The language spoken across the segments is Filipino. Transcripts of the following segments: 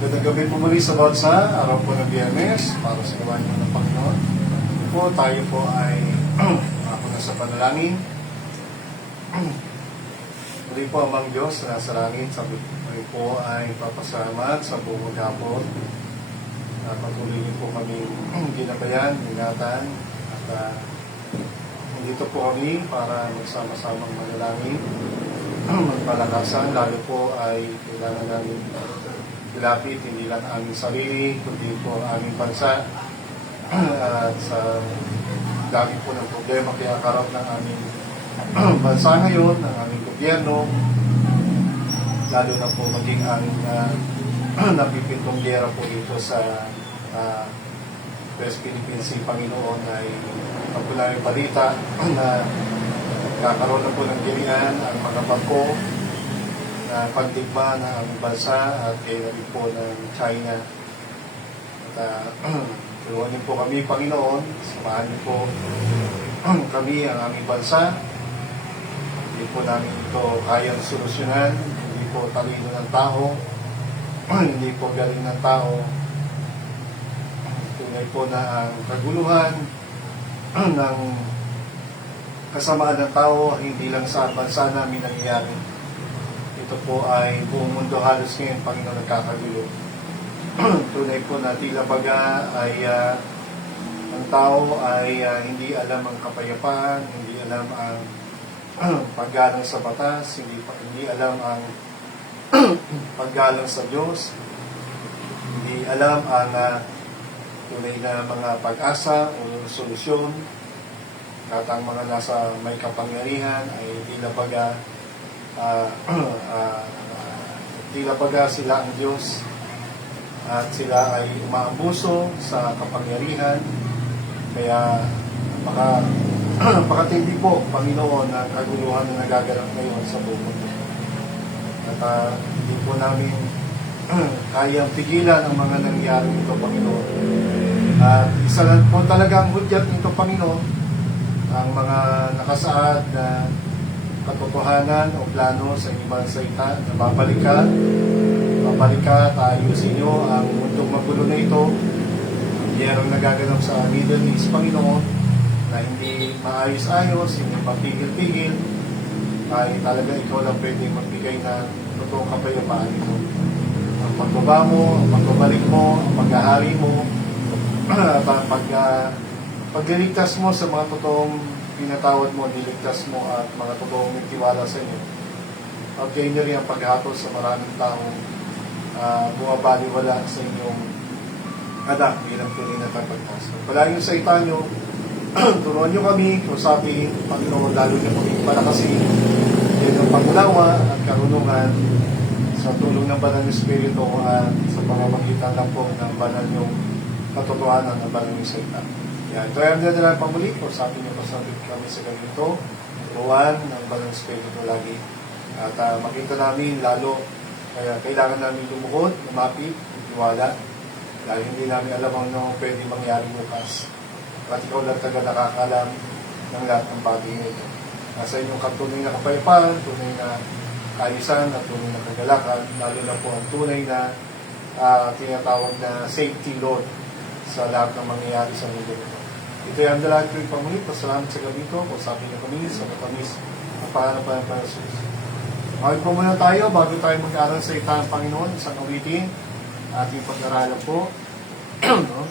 Gandang gabi po muli sa bansa, araw po ng Biyernes, para sa gawain ng Panginoon. Po, tayo po ay ako na sa panalangin. Muli po amang Diyos na nasa langit, sabi po ay papasalamat sa buong hapon. Patuloy niyo po kami ginabayan, ingatan, at nandito po kami para magsama-samang manalangin, magpalakasan, lalo po ay kailangan namin ilapit hindi lang aming sarili, kundi po aming bansa at sa dami po ng problema kaya karap ng aming bansa ngayon, ng aming gobyerno, lalo na po maging aming napipintong gera po dito sa West Philippines Sea, Panginoon, ay popular balita na kakaroon na po ng gilian ang mga bangko na pagdigma ng aming bansa at kaya rin po ng China. At tulungan niyo po kami, Panginoon, samahan niyo po kami, ang aming bansa. Hindi po namin ito kayang solusyonan, hindi po talino ng tao, hindi po galing ng tao. Tunay po na ang kaguluhan ng kasamaan ng tao, hindi lang sa bansa namin nangyayari. Ito po ay buong mundo halos ngayon, Panginoon, nagkakagulo. Tunay po na tila baga ay ang tao ay hindi alam ang kapayapaan, hindi alam ang paggalang sa batas, hindi alam ang paggalang sa Diyos, hindi alam ang tunay na mga pag-asa o solusyon, at ang mga nasa may kapangyarihan ay tila baga tila baga sila ang Diyos at sila ay umaabuso sa kapangyarihan. Kaya pakatindi po, Panginoon, ang kaguluhan na nagaganap ngayon sa buong mundo. At hindi po namin kayang pigilan ang mga nangyari nito, Panginoon. At isa lang po talaga ang hudyat nito, Panginoon, ang mga nakasaad na katotohanan o plano sa ibang salita na babalik ka at ayusin nyo ang mundong magulo na ito. Mayroong nagaganap sa Middle East, Panginoon, na hindi maayos-ayos, hindi mapigil-pigil, ay talaga ikaw lang pwede magbigay ng totoong kapayapaan ito. Ang pagbaba mo, ang pagbabalik mo, ang paghahari mo, at ang pagliligtas mo sa mga totoong pinatawad mo, niligtas mo at mga totoong nagtiwala sa inyo. At kayo nyo rin ang paghatol sa maraming taong bumabaliwala sa inyong anak bilang tunay na tagapagligtas. Palayo sa ita nyo, turuan nyo kami, kausapin, Panginoon, lalo nyo kami palakasin din ang pangunawa at karunungan sa tulong ng banal ng Espiritu at sa pamamagitan lang po ng banal nyong katotohanan ng banal ng salita. Yan, ito ay ang dadalang pamuli ko. Sabi niyo pa kami sa ganito, turuan ng banal ng Espiritu lagi. At makita namin lalo, kaya kailangan namin lumuhod, lumapit, tiwala. Dahil hindi namin alam ano pwede mangyari bukas. At ikaw lang taga nakakalam ng lahat ng bagay nito. Nasa inyong tunay na kapayapaan, tunay na kaayusan, at tunay na kagalakan, lalo na po ang tunay na tinatawag na safety Lord sa lahat ng mangyayari sa mundo nito. Ito yung dalawang ko yung pamulit. Pasalamat sa gabi ko. Kung sabi niyo kami sa katamis ang pangalan pa ng Panginoon. Mawag po muna tayo bago tayo mag-aaral sa ita ng Panginoon sa kawitin. Ating pag-aralan po. No?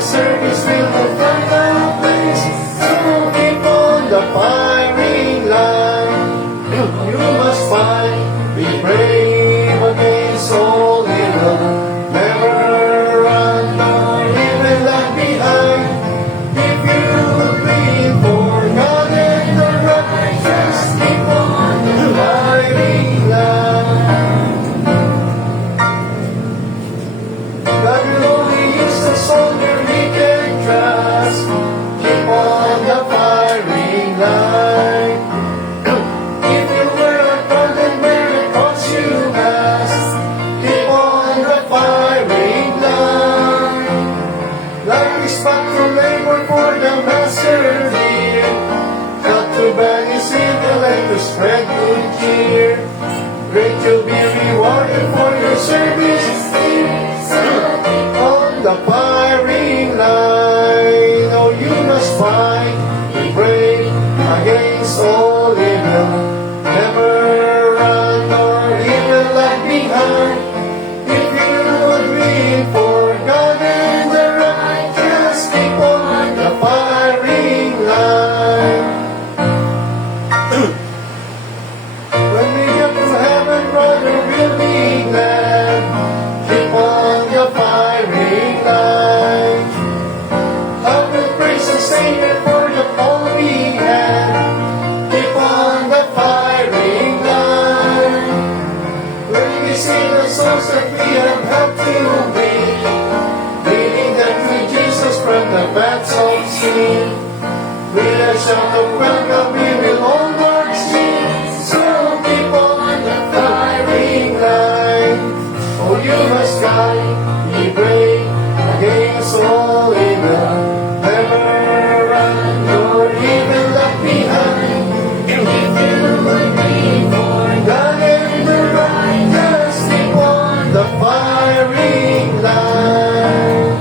Service will not find a place. So keep on the firing line. You must fight, be brave against all evil. Never run, nor leave it left behind. If you works but to labor for the master dear. Not to beg his intellect to spread good cheer. Great you'll be rewarded for your service on the firing line. Oh, you must fight, be brave against all evil. Never run nor even lag behind. If you would be for God and the righteous, keep on the firing line. When we get to heaven, brother, we'll be glad. Keep on the firing line. I will praise the Savior for the all we had. Keep on the firing line. When we see the souls that we have helped to win, leading them to Jesus from the vats of sin. With a shout of welcome, we will onward sing. So keep on the firing line. Oh, you must fight, be brave against all evil. Never run nor even lag behind. If you would be for God and the righteous, keep on the firing line.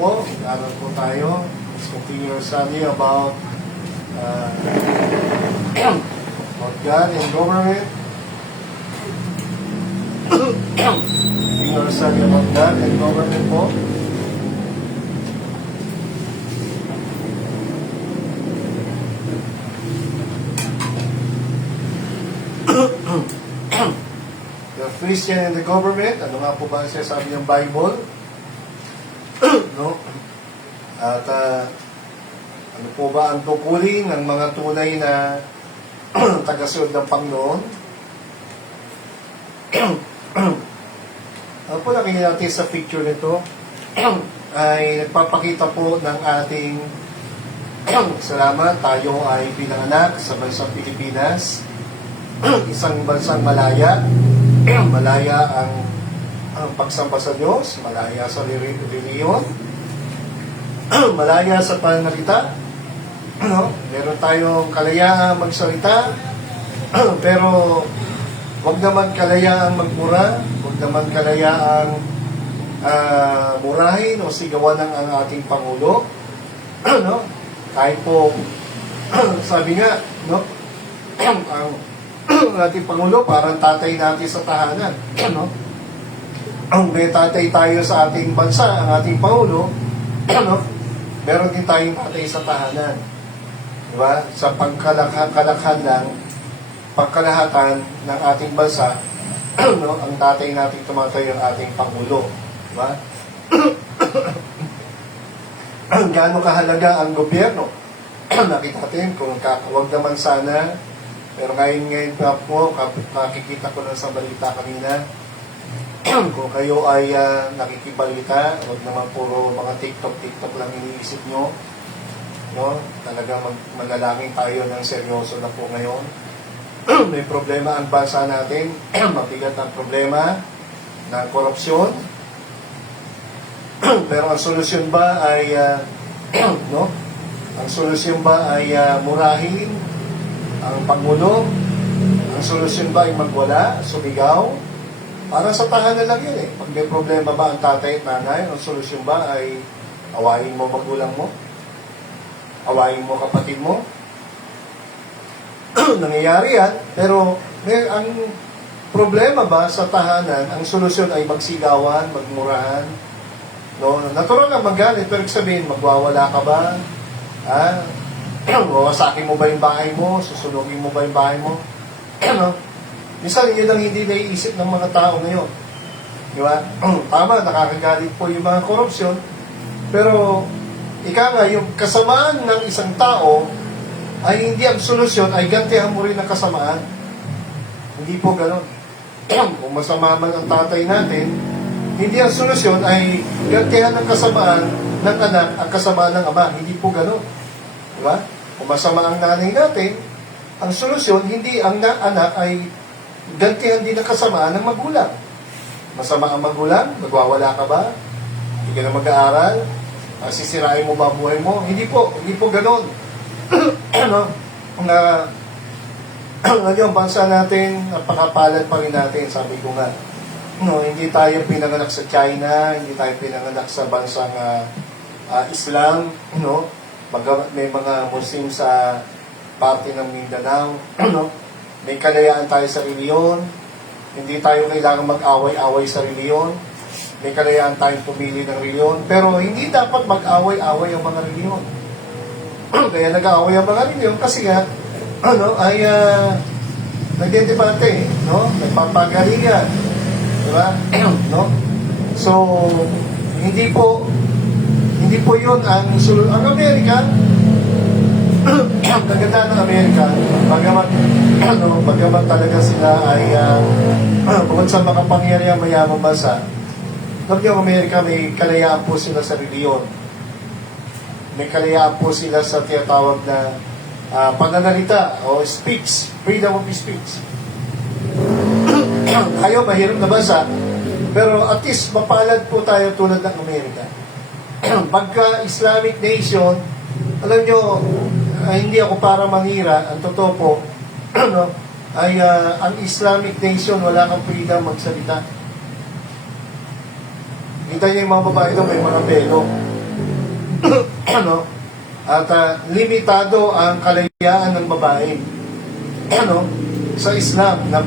Po, aral po tayo. Let's continue our study about God and government. Continue our study about God and government po. The Christian and the government, ano nga po ba siya sabi ng Bible? No? At ano po ba ang tungkulin ng mga tunay na tagasunod ng Panginoon? Ano po nakikita natin sa picture nito? Ay nagpapakita po ng ating salamat, tayo ay pinanganak sa bansang Pilipinas, isang bansang malaya. Malaya ang pagsamba sa Diyos, malaya sa reliyon, malaya sa pananalita. No? Meron tayong kalayaan magsalita, pero wag naman kalayaang magmura, wag naman kalayaang murahin o sigawan ng ang ating Pangulo. No? Kahit po, sabi nga, no? ang ating Pangulo parang tatay natin sa tahanan. No? May tatay tayo sa ating bansa, ang ating Pangulo, no? Meron din tayong tatay sa tahanan. Diba? Sa pagkalakhan lang, pagkalahatan ng ating bansa, no? Ang tatay natin tumatayo ang ating Pangulo. Diba? Gaano kahalaga ang gobyerno? Nakita natin kung kakawag naman sana, pero ngayon pa po, nakikita ko lang sa balita kanina, kung kayo ay nakikibalita, huwag naman puro mga TikTok lang iniisip nyo. No? Talaga manalangin tayo ng seryoso na po ngayon. May problema ang bansa natin, mabigat ang problema ng korupsyon. Pero ang solusyon ba ay no? Ang solusyon ba ay murahin ang Pangulo? Ang solusyon ba ay magwala, sumigaw? Para sa tahanan lang yun eh. Pag may problema ba ang tatay at nanay, ang solusyon ba ay awayin mo magulang mo? Awayin mo kapatid mo? Nangyayari yan, pero ang problema ba sa tahanan, ang solusyon ay magsigawan, magmurahan? No, natural lang magalit, pero sabihin, magwawala ka ba? Wawasakin mo ba yung bahay mo? Susunugin mo ba yung bahay mo? No? Minsan, yun ang hindi naiisip ng mga tao ngayon. Di ba? Tama, nakakagalit po yung mga korupsyon, pero ika nga, yung kasamaan ng isang tao ay hindi ang solusyon ay gantihan mo rin ang kasamaan. Hindi po ganon. Kung masama man ang tatay natin, hindi ang solusyon ay gantihan ng kasamaan ng anak ang kasamaan ng ama. Hindi po ganon. Diba? Kung masama ang nanay natin, ang solusyon, hindi ang anak ay gantihan din ang kasamaan ng magulang. Masama ang magulang, magwawala ka ba? Hindi ka na mag-aaral? Sisirain mo ba ang buhay mo? Hindi po ganon. Ano? Na ngayon, bansa natin, napakapalad pa rin natin, sabi ko nga. No, hindi tayo pinanganak sa China, hindi tayo pinanganak sa bansang Islam, no? May mga Muslim sa parte ng Mindanao, no? May kalayaan tayo sa reliyon, hindi tayo kailangan mag-away-away sa reliyon, may kalayaan tayong pumili ng reliyon, pero hindi dapat mag-away-away ang mga reliyon. Kaya nag-aaway ang mga reliyon kasi ay nagdedebate, no? Nagpapagalingan, di ba? No? So, hindi po yun ang sulod. Ang Amerika, ang kaganda ng Amerika, bagamat talaga sila ay bukod sa makapangyarihan mayamang bansa, ang Amerika may kalayaan po sila sa reliyon. May kalayaan po sila sa tinatawag na pananalita o speech, freedom of speech. Kayo, mahirap na bansa, pero at least mapalad po tayo tulad ng Amerika. Pagka Islamic nation, alam nyo, hindi ako para manira, ang totoo po, ay ang Islamic nation, wala kang freedom magsalita. Kita niyo yung mga babae doon, may mga belo. At limitado ang kalayaan ng babae sa Islam na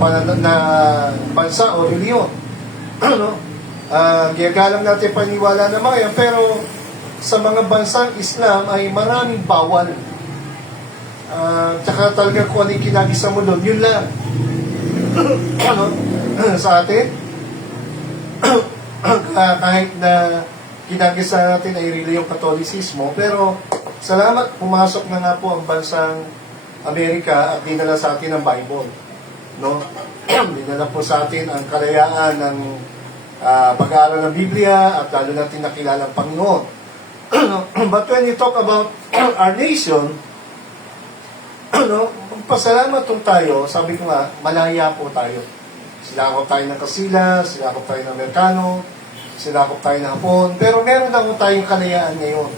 bansa o reliyon. Gagalang natin paniwala na mga yan, pero sa mga bansang Islam ay maraming bawal. Tsaka talaga kung ano yung kinagisa mo doon, yun lang. Sa atin, kahit na kinagisa natin ay reliyong Katolisismo, pero salamat, pumasok na nga po ang bansang Amerika at dinala sa atin ang Bible. No? Dinala po sa atin ang kalayaan ng pag-aaral ng Biblia at lalo natin nakilala ang Panginoon. But when you talk about our nation, pasalamat po tayo, sabi ko nga, malaya po tayo. Silakop tayo ng Kasila, silakop tayo ng Amerikano, silakop tayo ng Hapon, pero meron lang po tayong kalayaan ngayon.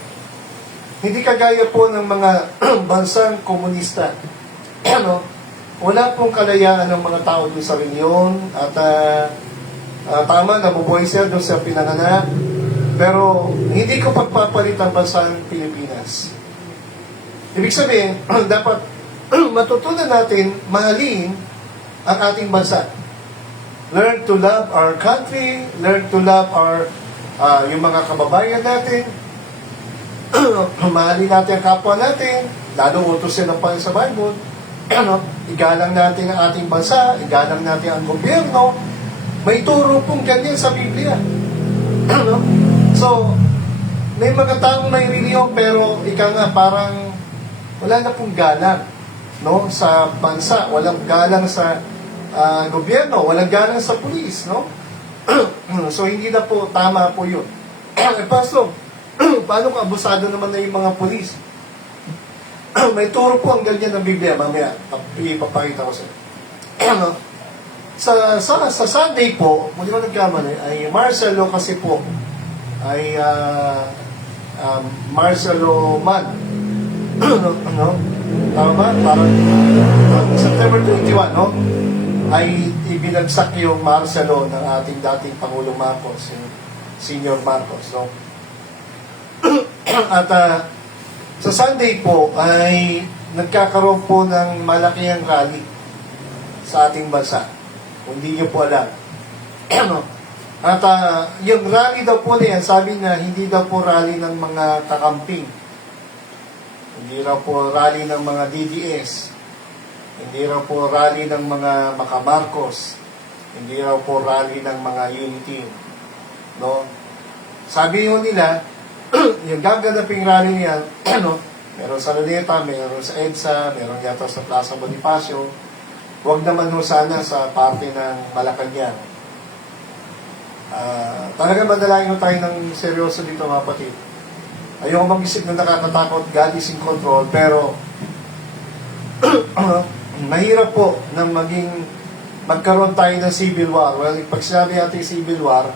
Hindi kagaya po ng mga bansang komunista. Wala pong kalayaan ng mga tao doon sa reliyon at tama, nabubuhay siya doon sa pinanganak, pero hindi ko pagpapalit ang bansang Pilipinas. Ibig sabihin, dapat matutunan natin mahalin ang ating bansa. Learn to love our country, learn to love our yung mga kababayan natin, mahalin natin ang kapwa natin, lalo utos yan ng Panginoon sa Bible, igalang natin ang ating bansa, igalang natin ang gobyerno, may turo pong ganyan sa Biblia. So, may mga taong may reliyon, pero ika nga parang wala na pong galang, no, sa bansa, walang galang sa gobyerno, walang galang sa pulis, no? So, hindi na po tama po yun. Pastor, paano kung abusado naman na yung mga pulis? May turo po ang ganyan ng Biblia, mamaya, ipapakita ko sa inyo. Sa Sunday po, muli ko nagkamali, ay Marcelo kasi po, ay Marcelo Man. Tama ba? Parang September 21, no? Ay ibinagsak yung Marcelo ng ating dating Pangulong Marcos, yung Senior Marcos, no? At sa Sunday po ay nagkakaroon po ng malakihang rally sa ating bansa. Kung hindi nyo po alam. At yung rally daw po na yan, sabi na hindi daw po rally ng mga kakamping. Hindi raw po rally ng mga DDS. Hindi raw po rally ng mga Makamarcos. Hindi raw po rally ng mga Unity. No? Sabi nyo nila, yung gaganaping rally niyan, meron sa Luneta, meron sa EDSA, meron yata sa Plaza Bonifacio. Huwag naman ho sana sa parte ng Malacanang. Talaga madalayan ho tayo ng seryoso dito, mga kapatid. Ayoko mag-isip na nakakatakot, God is in control, pero mahirap po na maging magkaroon tayo ng civil war. Well, pag sinabi natin civil war,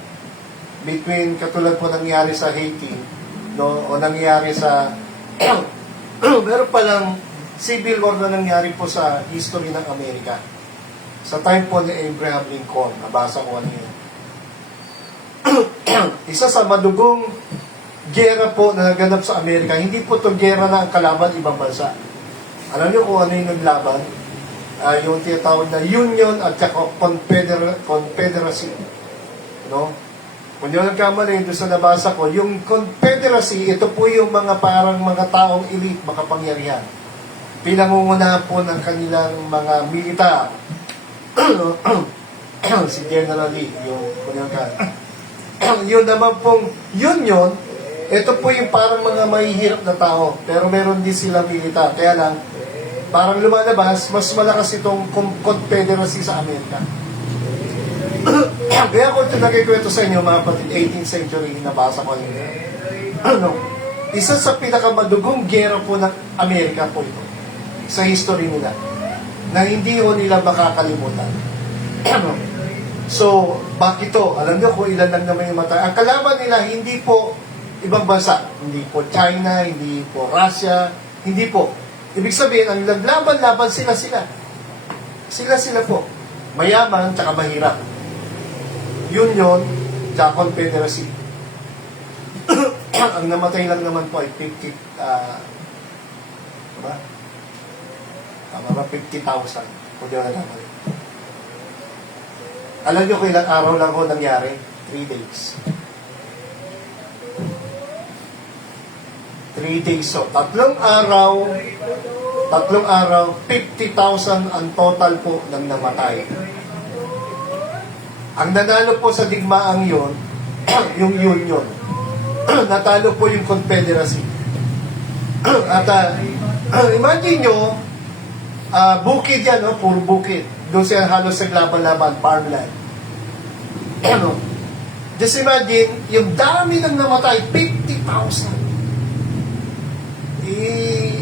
between katulad po nangyari sa Haiti, no, o nangyari sa meron palang civil war na nangyari po sa history ng Amerika. Sa time po ni Abraham Lincoln, nabasa ko ano yun. Isa sa madugong gera po na naganap sa Amerika, hindi po itong gera na ang kalaban ibang bansa. Alam niyo kung ano yung naglaban? Yung tinatawag na Union at saka Confederacy. No? Kung yun nagkamali, doon sa nabasa ko, yung Confederacy, ito po yung mga parang mga taong elite, makapangyarihan. Pinangungunahan po ng kanilang mga militar. Si General Lee, yung yun naman pong Union, ito po yung parang mga mahihirap na tao, pero meron din sila militar. Kaya lang, parang lumalabas, mas malakas itong Confederacy sa Amerika. Kaya kung ito nagkikwento sa inyo, mga patid, 18th century, nabasa ko nila. Isa sa pinakamadugong gera po ng Amerika po ito, sa history nila, na hindi ko nila makakalimutan. So, bakit ito? Alam niyo kung ilan lang naman yung mata. Ang kalaban nila, hindi po ibang bansa. Hindi po China, hindi po Russia, hindi po. Ibig sabihin, ang naglaban-laban sila-sila. Sila-sila po. Mayaman, tsaka mahirap. Union, tsaka Confederacy. Ang namatay lang naman po ay 50, diba? Tama ba? 50,000. Kung di ako nagkamali. Alam niyo kung ilang araw lang ho nangyari? 3 days. 3 days. So, tatlong araw, 50,000 ang total po ng namatay. Ang nanalo po sa digmaang yon, yung Union. Natalo po yung Confederacy. At imagine nyo, bukid yan, no? Puro bukid. Doon siya halos sa laban-laban, farmland. Just imagine, yung dami ng namatay, 50,000.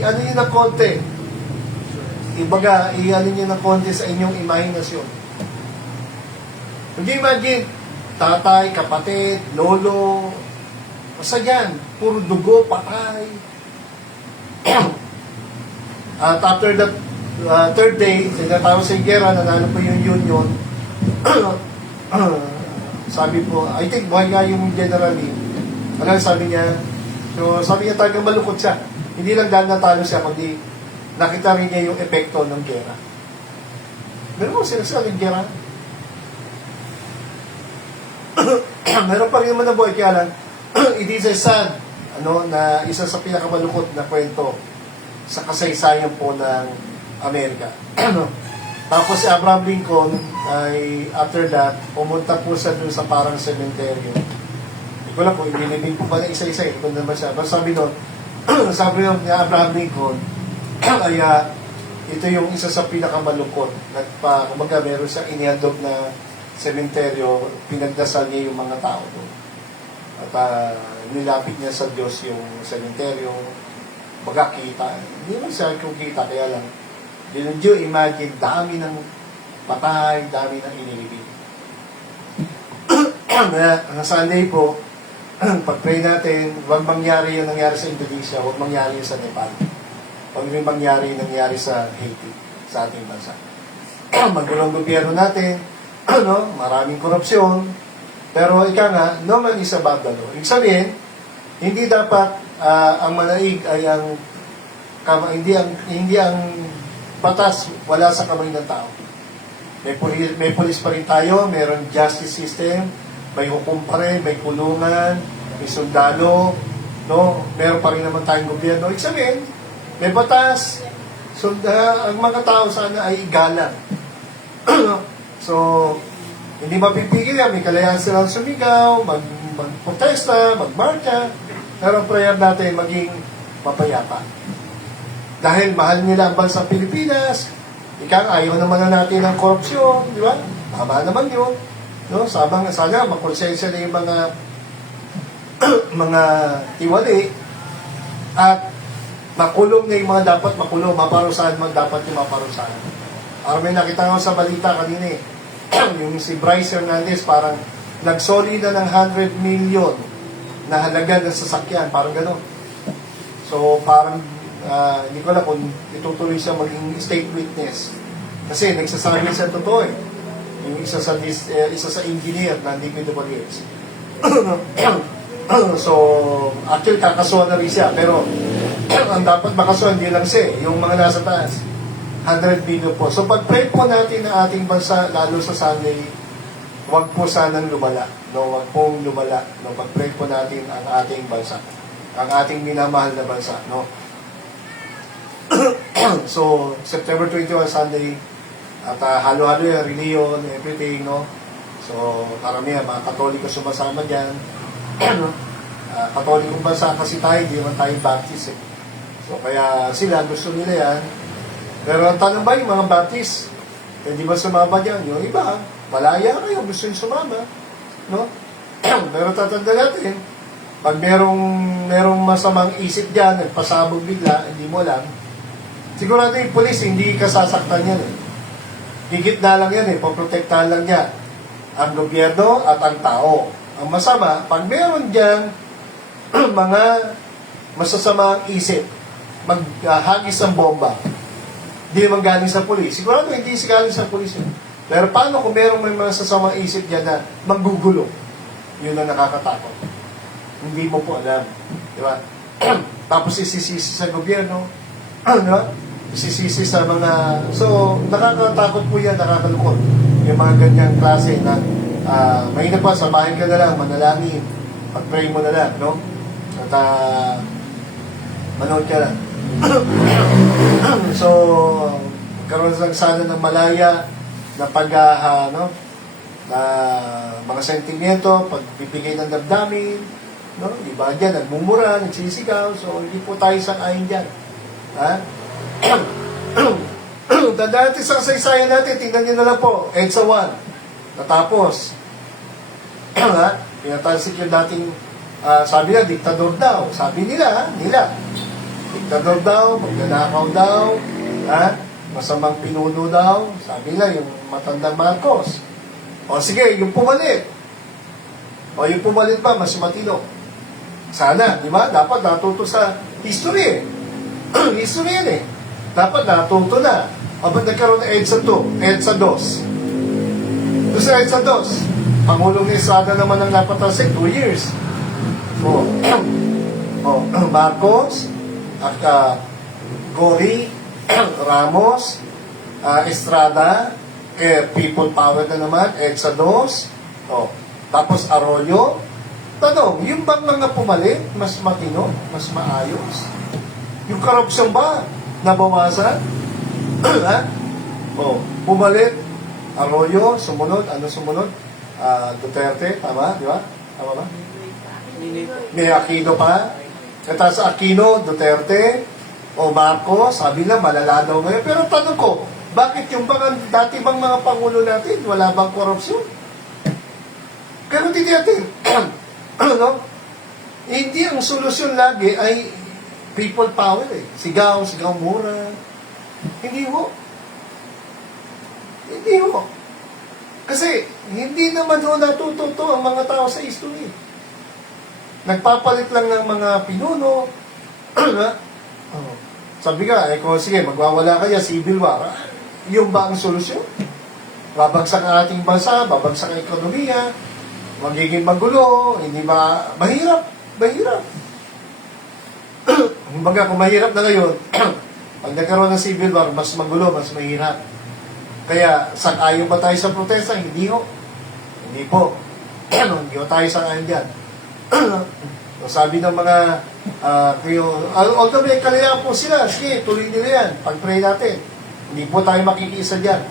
Ano yun ng konti? Ibaga, ano yun ng konti sa inyong imahinasyon. Hindi imagine, tatay, kapatid, lolo, basta dyan, puro dugo, patay. At after that, third day, tinatawag sa Igera, nanalo po yung Union. Sabi po, I think buhay nga yung General Lee. Ano sabi niya? So, sabi niya talagang malungkot siya. Hindi lang dahil natalo siya, kundi nakita rin niya yung epekto ng gera. Meron mo sinasabing gera? Meron pa rin naman na buhay, kaya lang, it is a sad, na isa sa pinakamalungkot na kwento sa kasaysayan po ng Amerika. Tapos si Abraham Lincoln ay after that, pumunta po siya dun sa parang sementeryo. Hindi ko lang kung inilibing po ba na isa-isa, ito naman siya. Pero sabi doon, sabi doon ni Abraham Lincoln, ay ito yung isa sa pinakamalungkot. Kumaga meron siyang inihandog na sementeryo, pinagdasal niya yung mga tao doon. At nilapit niya sa Diyos yung sementeryo, magkakita. Hindi mo siya kung kita, kaya lang, did you imagine, dami ng patay, dami ng inilibing. Ang Sunday po, pag-pray natin, huwag mangyari yung nangyari sa Indonesia, huwag mangyari yung sa Nepal. Huwag rin mangyari yung nangyari sa Haiti, sa ating bansa. Magulong gobyerno natin, maraming korupsyon, pero ika nga, no man is above the law. Ibig sabihin, hindi dapat ang manaig ay hindi ang batas wala sa kamay ng tao. May police pa rin tayo, mayroong justice system, may hukom pa rin, may kulungan, may sundalo, meron pa rin naman tayong gobyerno. Ibig sabihin, may batas, ang mga tao sana ay igalang. So, hindi mapipigil yan, may kalayahan silang sumigaw, mag-protesta, mag-marcha, pero ang prayer natin maging mapayapa. Dahil mahal nila ang bansang Pilipinas, ayaw naman na natin ng korupsyon, di ba? Tama naman yun. Sana makonsensya na yung mga tiwali at makulong na yung mga dapat makulong, maparusahan man dapat yung maparusahan. May nakita ko sa balita kanina yung si Bryce Hernandez parang nagsoli na ng 100 million na halaga ng sasakyan, parang gano'n. So parang hindi ko alam kung itutuloy siya maging state witness. Kasi nagsasabi siya totoo eh. Yung isa sa engineer na DPWH. So, actually kakasuhan na rin siya. Pero, ang dapat makasuhan, hindi lang siya yung mga nasa taas. 100 billion po. So, pag-pray po natin ang ating bansa, lalo sa Sunday, huwag po sanang lumala. No, huwag pong lumala. No, pag-pray po natin ang ating bansa. Ang ating minamahal na bansa. No? So, September 21, Sunday, at halo-halo yung religion, everything, no? So, karamihan, mga Katoliko sumasama dyan. Katolikong bansa kasi tayo, hindi naman tayo Baptist eh. So, kaya sila, gusto nila yan. Pero ang tanong ba, yung mga Baptist, hindi ba sumama dyan? Yung iba, malaya kayo, gusto yung sumama. No? Pero tatanda natin, pag merong masamang isip dyan, nagpasabog bigla, hindi mo alam, sigurado yung polis, hindi ka sasaktan yan eh. Higit na lang yan eh, poprotektahan lang niya ang gobyerno at ang tao. Ang masama, pag meron dyan mga masasamang isip, maghagis ng bomba, hindi naman galing sa polis. Sigurado hindi galing sa polis yun. Pero paano kung meron may masasamang isip dyan na maggugulo? Yun ang nakakatakot. Hindi mo po alam. Di ba? Tapos isisisi sa gobyerno. Ano? Isisisi sa mga... So, nakakatakot po yan, nakakalukot. Yung mga ganyang klase na mahina pa, sabahin ka na lang, manalangin, pag-pray mo na lang, no? At manood ka lang. So, karoon lang sana ng malaya na no? Na mga sentimiento, pagbibigay ng damdamin, no? Iba dyan, nagmumura, nagsisigaw, so hindi po tayo sang-ayon dyan. Ha? Tandaan natin sa kasaysayan natin, tingnan nyo na lang po, EDSA 1, natapos. Ha? Pinatalsik yung dating, sabi na, diktador daw. Sabi nila, diktador daw, magnanakaw daw, ha? Masamang pinuno daw, sabi nila, yung matandang Marcos. O sige, yung pumalit. O yung pumalit pa, mas matino. Sana, di ba? Dapat natuto sa history eh. History yan eh. Dapat natuto na. Abang nagkaroon ng EDSA 2, EDSA 2. Doon sa EDSA 2, Pangulong ni Estrada naman ang napatalsik, 2 years. Marcos, at Cory, Ramos, Estrada, People Power na naman, EDSA 2. Tapos Arroyo. Tanong, yung bang mga pumalit, mas matino, mas maayos? Yung korupsyon ba, nabawasan? Ha? Pumalit, Arroyo, sumunod, ano sumunod? Duterte, tama, di ba? Tama ba? May Aquino pa. At sa Aquino, Duterte, o Marcos, sabi na, malala daw ngayon. Pero tanong ko, bakit yung dati bang mga pangulo natin, wala bang korupsyon? Ganun din natin. No? Hindi ang solusyon lagi ay people power eh. Sigaw mura. Hindi ho. Kasi, hindi naman ho natututo ang mga tao sa history. Nagpapalit lang ng mga pinuno. Sabi ka, sige, magwawala kaya, civil war. Yung ba ang solusyon? Babagsak ang ating bansa, babagsak ang ekonomiya, magiging magulo, hindi ba, mahirap. Kumbaga, kung mahirap na ngayon, pag nagkaroon ng civil war, mas magulo, mas mahirap. Kaya, sang-ayon ba tayo sa protesta? Hindi ho. Hindi po. Hindi ho tayo sang-ayon dyan. So, sabi ng mga, although may kalaya po sila, sige, tuloy nila yan, pag-pray natin. Hindi po tayo makikiisa dyan.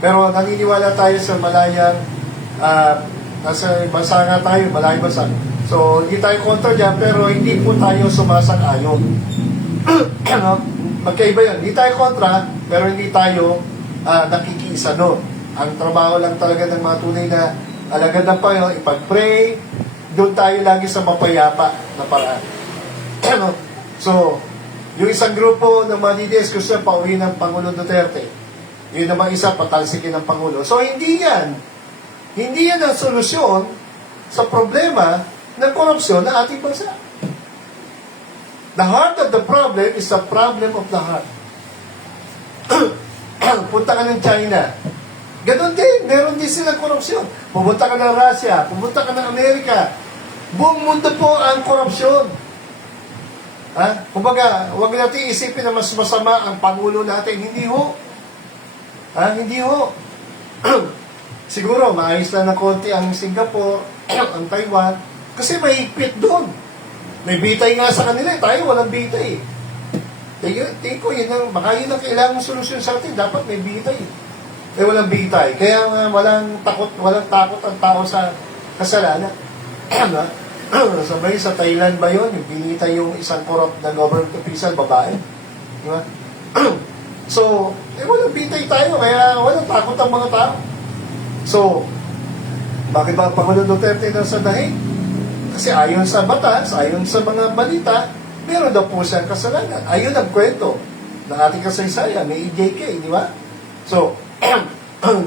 Pero naniniwala tayo sa malayang, nasa bansa nga tayo, malayang bansa. So, hindi tayo kontra dyan, pero hindi po tayo sumasang-ayon. Magkaiba yun. Hindi tayo kontra, pero hindi tayo nakikiisa doon. Ang trabaho lang talaga ng mga tunay na alagad ng Panginoon, ipag-pray, doon tayo lagi sa mapayapa na paraan. So, yung isang grupo ng mga DDS gusto pauwi ng Pangulong Duterte. Yun naman isa, patalsikin ng Pangulo. So, hindi yan ang solusyon sa problema ng korupsyon ng ating bansa. The heart of the problem is the problem of the heart. Punta ka ng China. Ganon din, meron din silang korupsyon. Pumunta ka ng Russia, pumunta ka ng Amerika. Buong mundo po ang korupsyon. Ha? Kumbaga, huwag natin isipin na mas masama ang Pangulo natin. Hindi ho. Ha? Hindi ho. Siguro, maayos na ng konti ang Singapore, ang Taiwan, kasi mahigpit doon. May bitay nga sa kanila. Tayo, walang bitay. Tingin ko, baka yun ang kailangang solusyon sa atin. Dapat may bitay. Walang bitay. Kaya nga, walang takot ang tao sa kasalanan. Sabay sa Thailand ba yun? Yung binita yung isang corrupt na government official, babae. Di ba? So, walang bitay tayo. Kaya walang takot ang mga tao. So, bakit ba ang Pangulo Duterte nasa dahig? Kasi ayon sa batas, ayon sa mga balita, meron daw po siyang kasalanan. Ayun ang kwento ng ating kasaysayan, may EJK, di ba? So,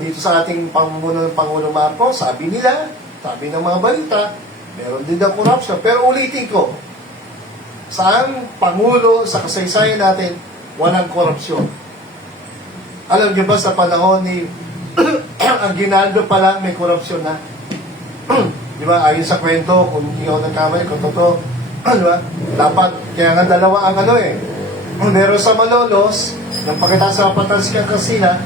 dito sa ating pamumuno ng Pangulo Marcos, sabi ng mga balita, meron din daw corruption. Pero ulitin ko, saan Pangulo sa kasaysayan natin, walang korupsyon? Alam niyo ba sa panahon ni Aguinaldo pa lang may korupsyon na? Di ba? Ayon sa kwento, kung hindi ako nagkamali, kung totoo, di ba? Dapat, kaya nga dalawa ang meron sa Malolos, yung pakita sa Patalsikan Casina,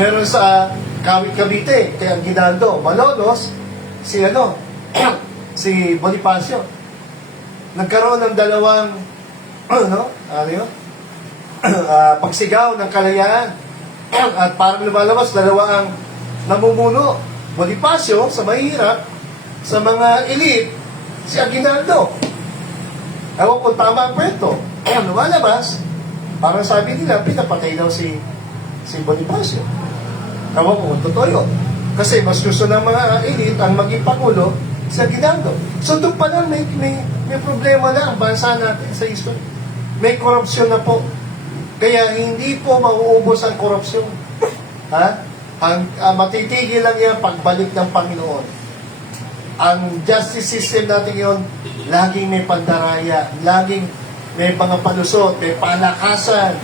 meron sa Cavite, kay Aguinaldo. Malolos, si si Bonifacio. Nagkaroon ng dalawang, pagsigaw ng kalayaan. At parang lumalabas, dalawa ang namumuno. Bonifacio, sa mahirap, sa mga elite, si Aguinaldo. Ewan kung tama ang kwento. Lumalabas, parang sabi nila, pinapatay daw si Bonifacio. Ewan ko kung totoo yun. Kasi mas gusto ng mga elite ang maging Pangulo si Aguinaldo. So doon pa lang may problema na ang bansa natin sa history. May korupsyon na po. Kaya hindi po mauubos ang korupsyon. Ha? Matitigil lang yan pagbalik ng Panginoon. Ang justice system natin yon, laging may pandaraya, laging may mga palusot, may palakasan,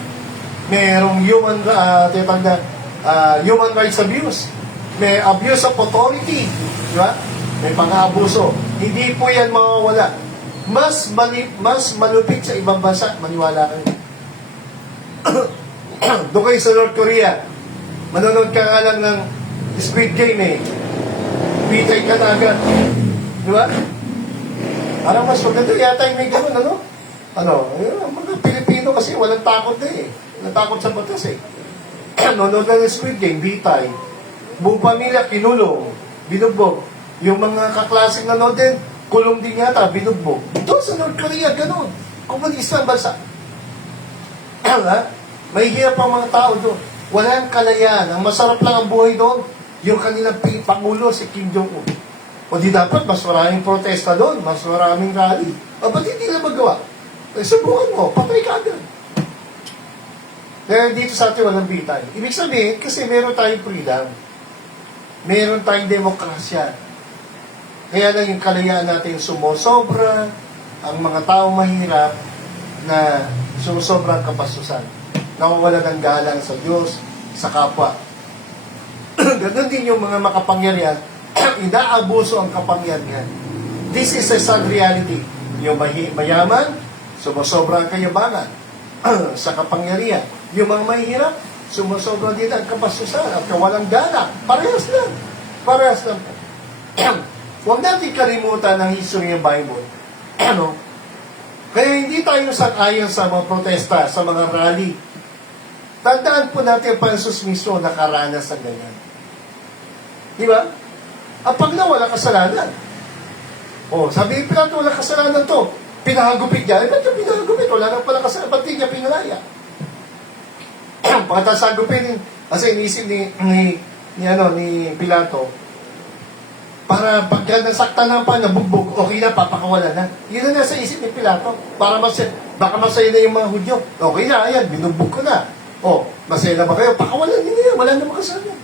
mayroong human rights abuse, may abuse of authority, di ba? May pang-aabuso. Hindi po yan mawawala. Mas malupit sa ibang bansa, maniwala kayo. Doon kayo sa North Korea, manonood ka nga lang ng Squid Game bitay ka na agad. Di ba? Parang mas maganda yata yung may ganun, mga Pilipino kasi walang takot walang takot sa batas Nanonood na ng Squid Game, bitay. Buong pamilya, kinulong, binugbog. Yung mga kaklaseng nanood din, kulong din yata, binugbog. Doon sa North Korea, ganun. Komunista ang bansa. May hirap ang mga tao doon. Walang kalayaan. Ang masarap lang ang buhay doon, yung kanilang Pangulo, si Kim Jong-un. O di dapat, mas maraming protesta doon, mas maraming rally. O ba't hindi nila magawa? Subukan mo, patay ka agad. Kaya dito sa atin walang bitay. Ibig sabihin, kasi meron tayong freedom. Meron tayong demokrasya. Kaya lang yung kalayaan natin sumusobra, ang mga taong mahirap na sumusobra ang kapastusan. Nawawala ng galang sa Diyos, sa kapwa. Ganon din yung mga makapangyarihan, inaabuso ang kapangyarihan. This is a sad reality. Yung mayaman, sumusobra ang kayabangan sa kapangyarihan. Yung mga mahirap, sumusobra din ang kapastusan at kawalang galang. Parehas lang. Parehas lang po. Huwag natin kalimutan ang history ng Bible. Kaya hindi tayo sang-ayon sa mga protesta, sa mga rally. Tandaan po natin ang Pansus mismo nakaranas ng ganyan. Di ba? Ang Panginoon, wala kasalanan. Sabi ni Pilato, wala kasalanan to. Pinahagupit niya. Ba't niya pinahagupit? Wala nang pala kasalanan. Ba't niya pinalaya? Pagkatapos hagupin, kasi inisip ni Pilato, para pagka nasaktan ng nabugbog, okay na, papakawalan na. Yun na nasa isip ni Pilato. Baka masaya na yung mga Hudyo. Okay na, ayan, binugbog ko na. masaya na ba kayo? Pakawalan din niya, wala namang kasalanan.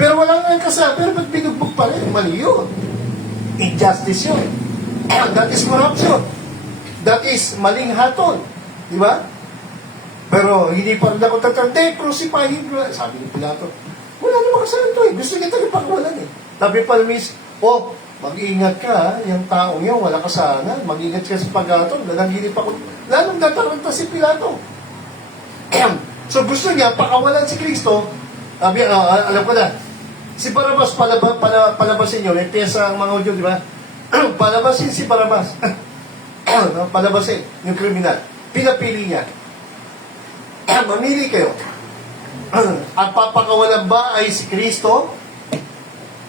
Pero wala nga kasalanan, pero ba't binugbog pa rin? Mali yun. Injustice yun. That is corruption. That is maling hatol. Di ba? Pero hindi pa rin ako tatanda, crucify him. Sabi ni Pilato, wala namang kasalanan to eh. Gusto niya talaga pakawalan eh. Sabi pa miss, mag-ingat ka ha. Yung taong yun, wala kasalanan. Mag-ingat ka sa paghatol. Nanaginip ako. Lalong nataranta si Pilato. So gusto niya, pakawalan si Kristo. Sabi, alam ko na, si Barabas, palabasin nyo. May pyesa ang mga audio, di ba? Palabasin si Barabas. Palabasin yung kriminal. Pinapili niya. Mamili kayo. Ang papakawalan ba ay si Kristo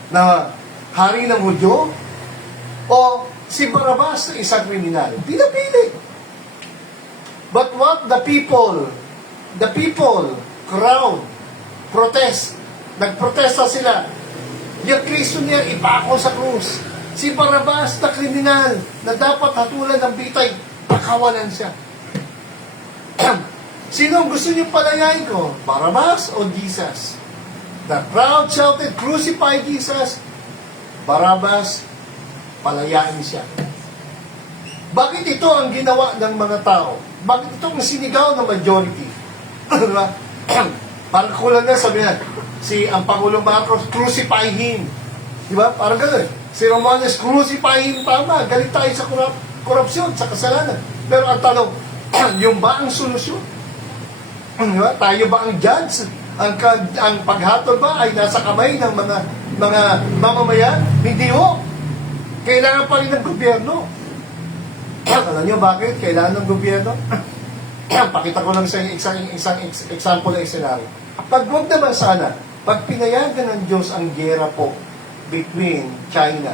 na hari ng Hudyo? O si Barabas na isang kriminal? Pinapili. But what the people, crowd, protest, nagprotesta sila. Yung Kristo niya ipako sa krus. Si Barabas na kriminal na dapat hatulan ng bitay, pakawalan siya. Sino ang gusto niyo palayain ko? Barabas o Jesus? The crowd shouted, crucify Jesus. Barabas, palayain siya. Bakit ito ang ginawa ng mga tao? Bakit ito ang sinigaw ng majority? Diba? Parang kulang na sabi na, ang Pangulong Marcos, crucify him. Diba? Parang gano'n. Si Romanes, crucify him. Tama, galit tayo sa korupsyon, sa kasalanan. Pero ang tanong, yung ba ang solusyon? Diba? Tayo ba ang judge? Ang paghatol ba ay nasa kamay ng mga mamamayan? Hindi ho. Kailangan pa rin ng gobyerno. Alam nyo bakit? Kailangan ng gobyerno? Pakita ko lang sa isang example na scenario. Pag huwag naman sana, pag pinayagan ng Diyos ang gera po between China,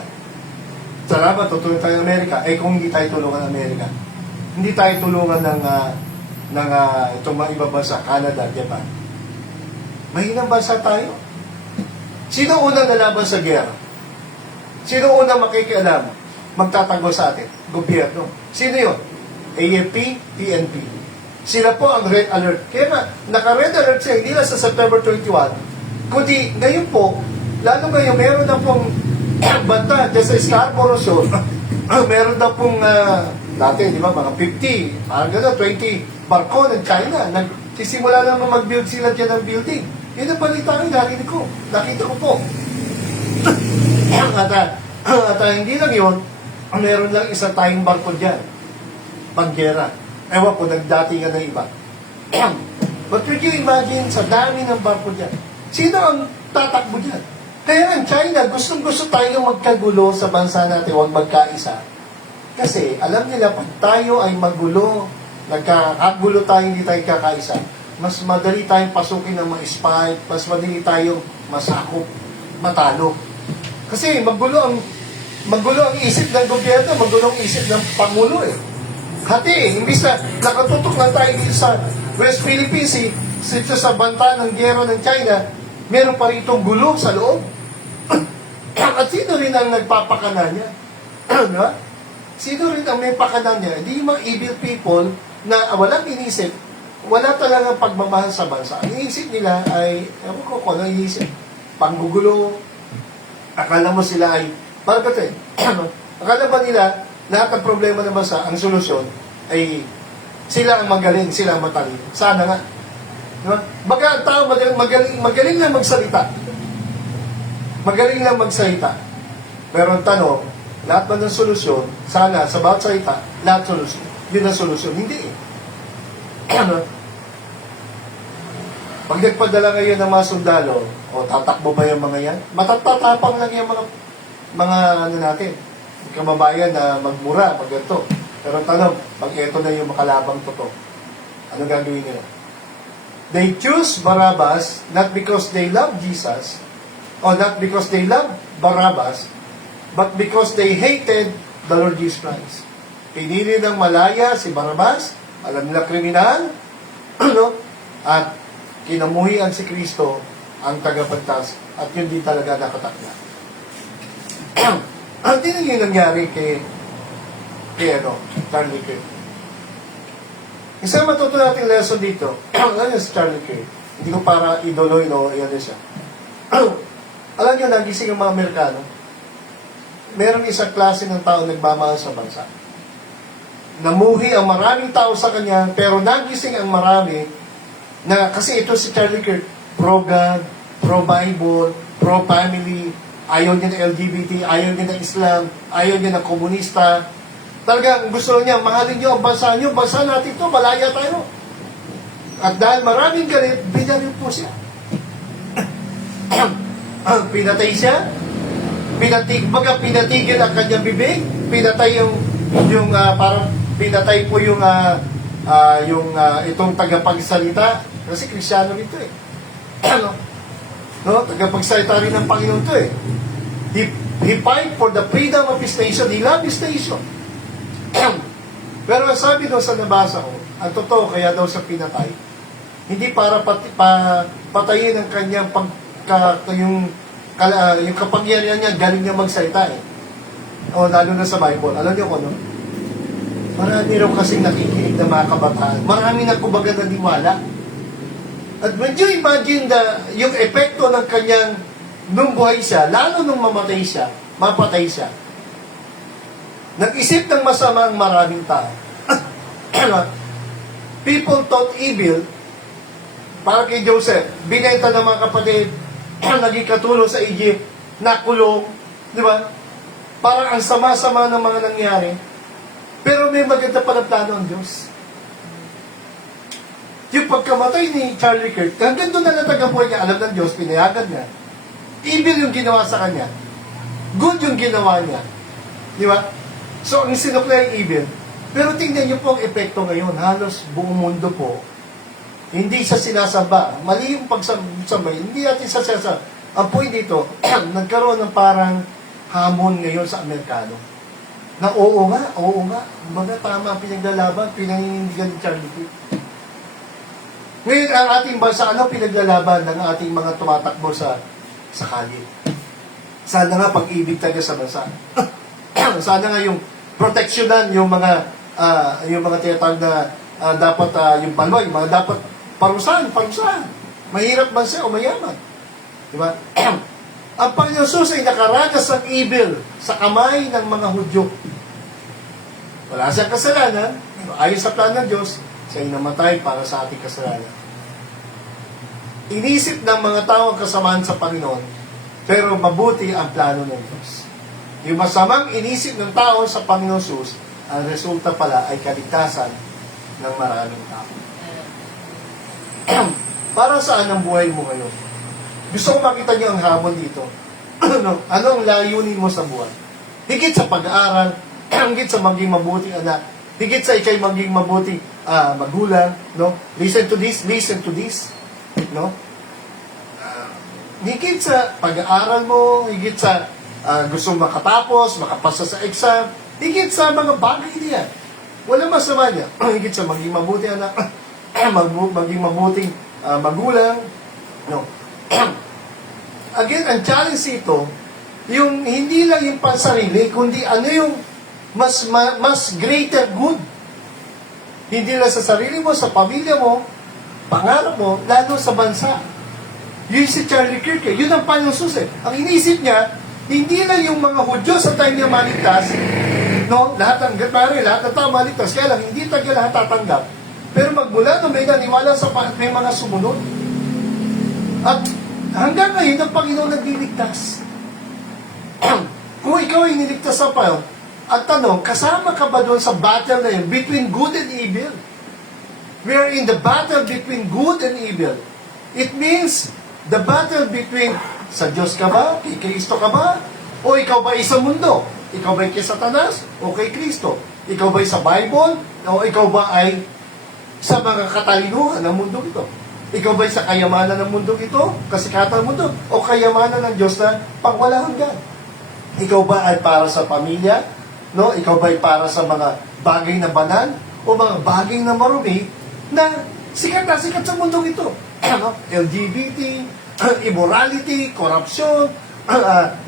salamat, tutulungan tayo ng Amerika. Kung hindi tayo tulungan ng Amerika, hindi tayo tulungan ng itong mga ibang bansa, Canada, Japan. Mahinang bansa tayo. Sino unang nalaban sa gera? Sino unang makikialam? Magtatanggol sa atin? Gobyerno. Sino yun? AFP, PNP. Sila po ang red alert. Kaya nga, naka-red alert siya, hindi lang sa September 21, kundi ngayon po, lalo ngayon, meron na pong banta dyan sa Scarborough Shoal, meron na pong, dati, di ba, mga 50, parang gano'n, 20 barko ng China, nagsisimula naman mag-build sila dyan ng building. Yun ang balita rin, narinig ko, nakita ko po. At hindi lang yun, meron lang isa tayong barko dyan, panggera. Ewan ko, nagdatingan na iba. But would you imagine, sa dami ng barko dyan, sino ang tatakbo dyan? Kaya ang China, gustong-gusto tayong magkagulo sa bansa natin, huwag magkaisa. Kasi alam nila, pag tayo ay magulo, nagkakagulo tayo, hindi tayo kakaisa, mas madali tayong pasukin ng mga spy, mas madali tayong masakop, matalo. Kasi magulo ang isip ng gobyerno, magulo ang isip ng Pangulo eh. Hati, imbis na nakatutok lang tayo dito sa West Philippines, dito sa banta ng gero ng China, meron pa rin itong gulo sa loob. At sino rin ang nagpapakana niya? Diba? Sino rin ang may pakana niya? Hindi yung mga evil people na walang inisip, wala talagang pagmamahal sa bansa. Ang inisip nila ay, ewan ko kung ano inisip, panggugulo, akala mo sila ay, parang ito eh, akala ba nila, lahat ng problema ng bansa, ang solusyon ay sila ang magaling, sila ang matalino. Sana nga. Diba? Baka ang tao magaling lang magsalita. Magaling lang magsalita. Pero ang tanong, lahat ba ng solusyon, sana sa bawat salita, lahat solusyon. Yun ang solusyon. Hindi eh. Pag nagpadala ngayon ng mga sundalo, tatakbo ba yung mga yan? Matatatapang lang yung mga ano natin, kababayan na magmura, magganto. Pero tanong, pag ito na yung makalabang totoo, ano gagawin nila? They choose Barabbas not because they love Jesus, or not because they love Barabbas, but because they hated the Lord Jesus Christ. Pinili ng malaya si Barabbas, alam nila kriminal, at kinamuhian si Kristo ang tagapagtas, at yun din talaga nakatakda. Ang din yung nangyari kay Charlie Kirk. Isang matuto natin lesson dito, alam niyo si Charlie Kirk, hindi ko para idoloy, no, yan siya. Alam niyo, nagising ang mga Amerikano, meron isang klase ng tao nagmamahal sa bansa. Namuhi ang maraming tao sa kanya, pero nagising ang marami, na kasi ito si Charlie Kirk, pro-God, pro-Bible, pro-family, ayaw niya ng LGBT, ayaw niya ng Islam, ayaw niya ng komunista. Talagang gusto niya, mahalin niyo ang bansa niyo, bansa natin ito, malaya tayo. At dahil maraming galit, binaril po siya. Pinatay siya, pinatigil ang kanyang bibig, pinatay parang pinatay po itong tagapagsalita, kasi Kristiyano ito eh. No? Tagapagsalita rin ng Panginoon ito eh. He fight for the freedom of his nation. He loved his nation. Pero ang sabi daw sa nabasa ko, ang totoo kaya daw sa pinatay, hindi para patayin ang kanyang yung kapangyarihan niya, galing niya magsalita eh. O lalo na sa Bible. Alam niyo ko, no? Marami raw kasing nakikinig na mga kabataan. Marami na kumbaga naniwala. At when you imagine yung epekto ng kanyang nung buhay siya, lalo nung mapatay siya, nag-isip ng masama ang maraming tao. People thought evil, para kay Joseph, binenta ng mga kapatid, naging katulong sa Egypt, nakulong, di ba? Parang ang sama-sama ng mga nangyari. Pero may maganda pala plano ang Diyos. Yung pagkamatay ni Charlie Kirk, hanggang doon na natagabuhay niya, alam ng Diyos, pinayagan niya. Evil yung ginawa sa kanya. Good yung ginawa niya. Di ba? So, ang sinukla yung evil. Pero tingnan niyo po ang epekto ngayon. Halos buong mundo po, hindi siya sinasamba. Mali yung pagsamba. Hindi natin siya sinasamba. Ang point dito, nagkaroon ng parang hamon ngayon sa Amerikano. Na oo nga. Baga tama ang pinaglalaban, pinaninindigan ni Charlie Kirk. Ngayon, ang ating bansa, ano pinaglalaban ng ating mga tumatakbo sa kalye? Sana nga pag-ibig tayo sa bansa. Sana nga yung proteksyonan yung mga tinatawag na dapat yung balwa, yung mga dapat parusahan. Mahirap man siya o mayaman. Diba? Ang Panginoon Jesus ay nakaranas ng evil sa kamay ng mga Hudyo. Wala siyang kasalanan. Ayon sa plan ng Diyos, siya ay namatay para sa ating kasalanan. Inisip ng mga tao ang kasamaan sa Panginoon, pero mabuti ang plano ng Diyos. Yung masamang inisip ng tao sa Panginoon Jesus, ang resulta pala ay kaligtasan ng maraming tao. Para saan ang buhay mo ngayon? Gusto ko makita niyo ang hamon dito. Ano ang layunin mo sa buhay? Higit sa pag-aaral, higit sa maging mabuting anak, higit sa ikay maging mabuting magulang, no? Listen to this, no? Higit sa pag-aaral mo, higit sa gusto makatapos, makapasa sa exam, higit sa mga bagay niya. Wala masama niya. Higit sa maging mabuting anak, maging mabuting magulang, no? Again, ang challenge ito, yung hindi lang yung pansarili, kundi ano yung mas greater good. Hindi lang sa sarili mo, sa pamilya mo, pangarap mo, lalo sa bansa. Yun si Charlie Kirk, yun ang Panginoon Jesus. Ang iniisip niya, hindi lang yung mga Hudyo sa time niya maligtas, no? Lahat ng tao maligtas, kaya lang hindi tayo lahat tatanggap. Pero magmula nung may naniwala sa may mga sumunod. At hanggang ngayon, ang Panginoon nagliligtas. Kung ikaw ay niligtas sa Panginoon, at tanong, kasama ka ba doon sa battle na yun between good and evil? We are in the battle between good and evil. It means the battle between sa Diyos ka ba? Kay Kristo ka ba? O ikaw ba sa mundo? Ikaw ba kay Satanas? O kay Kristo? Ikaw ba sa Bible? O ikaw ba ay sa mga katalinuhan ng mundo ito? Ikaw ba sa kayamanan ng mundo ito? Kasikatan ng mundo? O kayamanan ng Diyos na pangwala hanggan? Ikaw ba ay para sa pamilya? No? Ikaw ba ay para sa mga bagay na banal? O mga bagay na marumi na sikat sa mundong ito? LGBT, immorality, corruption,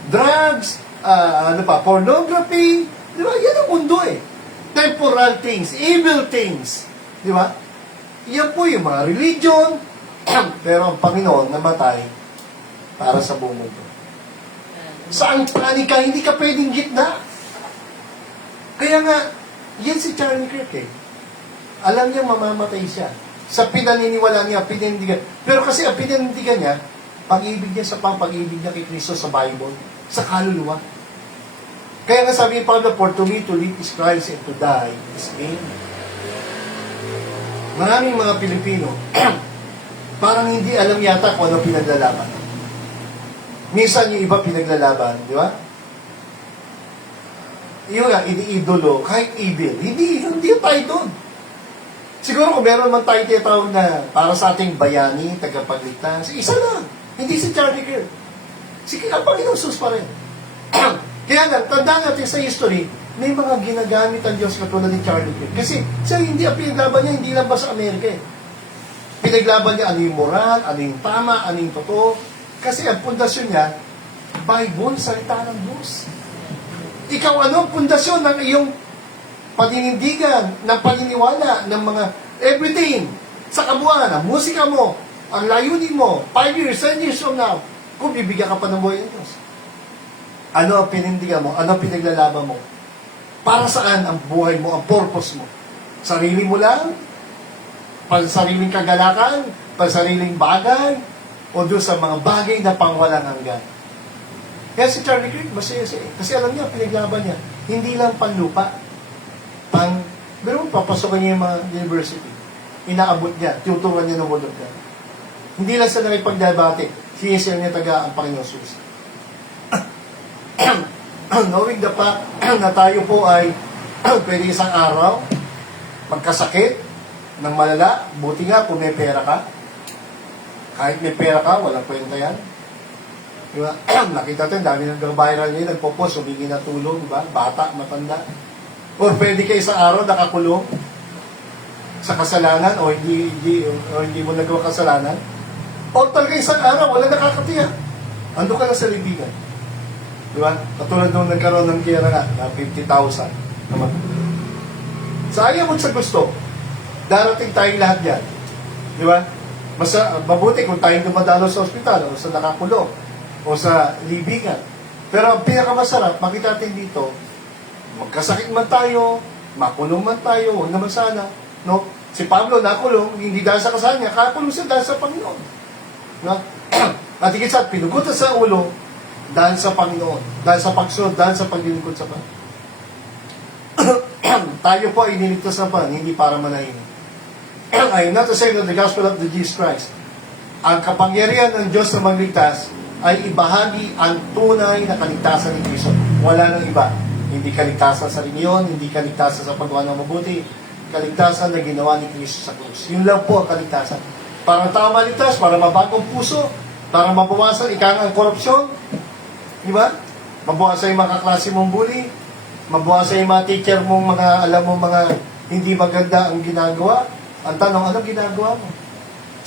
drugs, pornography. Di ba? Yan ang mundo eh. Temporal things, evil things. Di ba? Iyan po yung mga religion. Pero ang Panginoon namatay para sa buong mundo. Saan plani ka, hindi ka pwedeng gitna. Kaya nga, yan si Charlie Kirk eh. Alam niya mamamatay siya. Sa pinaniniwala niya, pinindigan. Pero kasi ang pinindigan niya, pag-ibig niya sa pag-ibig niya kay Kristo sa Bible, sa kaluluwa. Kaya nga sabi ni Pablo, for to me to live is Christ and to die is gain. Maraming mga Pilipino, parang hindi alam yata kung ano pinaglalaban. Minsan yung iba pinaglalaban, di ba? Yun nga, iniidolo, kahit evil. Hindi tayo doon. Siguro kung meron man tayo tinatawag na para sa ating bayani, tagapagligtas, isa lang. Hindi si Charlie Kirk. Ang Panginoon Sus pa rin. Kaya lang, tandaan natin sa history, may mga ginagamit ang Diyos katulad ni Charlie Kirk. Kasi siya hindi, ang pinaglaban niya, hindi lang ba sa Amerika eh. Pinaglaban niya ano yung moral, ano yung tama, ano yung totoo. Kasi ang pundasyon niya, Bible, salita ng Diyos. Ikaw ano ang pundasyon ng iyong paninindigan, ng paniniwala, ng mga everything sa kabuuan, ang musika mo, ang layunin mo, 5 years, 10 years from now, kung bibigyan ka pa ng buhay ng Diyos. Ano ang pinindigan mo? Ano ang pinaglalaban mo? Para saan ang buhay mo, ang purpose mo? Sarili mo lang? Pansariling kagalakan? Pansariling bagay? O doon sa mga bagay na pangwalang hanggan? Kaya si Charlie Kirk, masaya siya eh. Kasi alam niya, pinaglaban niya. Hindi lang panlupa. Pero papasokan niya yung mga university. Inaabot niya, tuturuan niya ng word of God. Hindi lang sa nakipagdebate, sinisir niya taga ang Panginoon Jesus. Knowing the fact na tayo po ay pwede isang araw magkasakit ng malala, buti nga kung may pera ka. Kahit may pera ka, walang kwenta yan. Diba? Nakita tayo, dami nang viral ngayon, nagpo-post, humingi na tulong, diba? Bata, matanda. O pwede ka isang araw nakakulong sa kasalanan o hindi mo nagawa kasalanan. O talaga isang araw, wala nakakatiya. Ando ka na sa libigan. Diba? Katulad nung nagkaroon ng kira nga, na 50,000 naman. Sa ayaw mo sa gusto, darating tayong lahat yan. Diba? Mabuti kung tayong dumadalo sa ospital o sa nakakulong o sa libigan. Pero ang pinakamasarap, makita natin dito, magkasakit man tayo, makulong man tayo, huwag naman sana. No? Si Pablo nakulong, hindi dahil sa kasalanan niya, kakulong siya dahil sa Panginoon. No? At higit sa pinugutan sa ulo, dahil sa Panginoon, dahil sa pagsunod, dahil sa paglilingkod sa Panginoon. Tayo po ay iniligtas na pa, hindi para manahimik. I am not ashamed of the gospel of the Jesus Christ. Ang kapangyarihan ng Diyos na magligtas ay ibahagi ang tunay na kaligtasan ni Kristo. Wala nang iba. Hindi kaligtasan sa reliyon, hindi kaligtasan sa paggawa ng mabuti, kaligtasan na ginawa ni Kristo sa krus. Yun lang po ang kaligtasan. Para tao maligtas, para mabagong puso, para mabawasan ang korupsyon, di ba? Mabawasan yung mga kaklase mong bully, mabawasan yung mga teacher mong alam mo mga hindi maganda ang ginagawa. Ang tanong, anong ginagawa mo?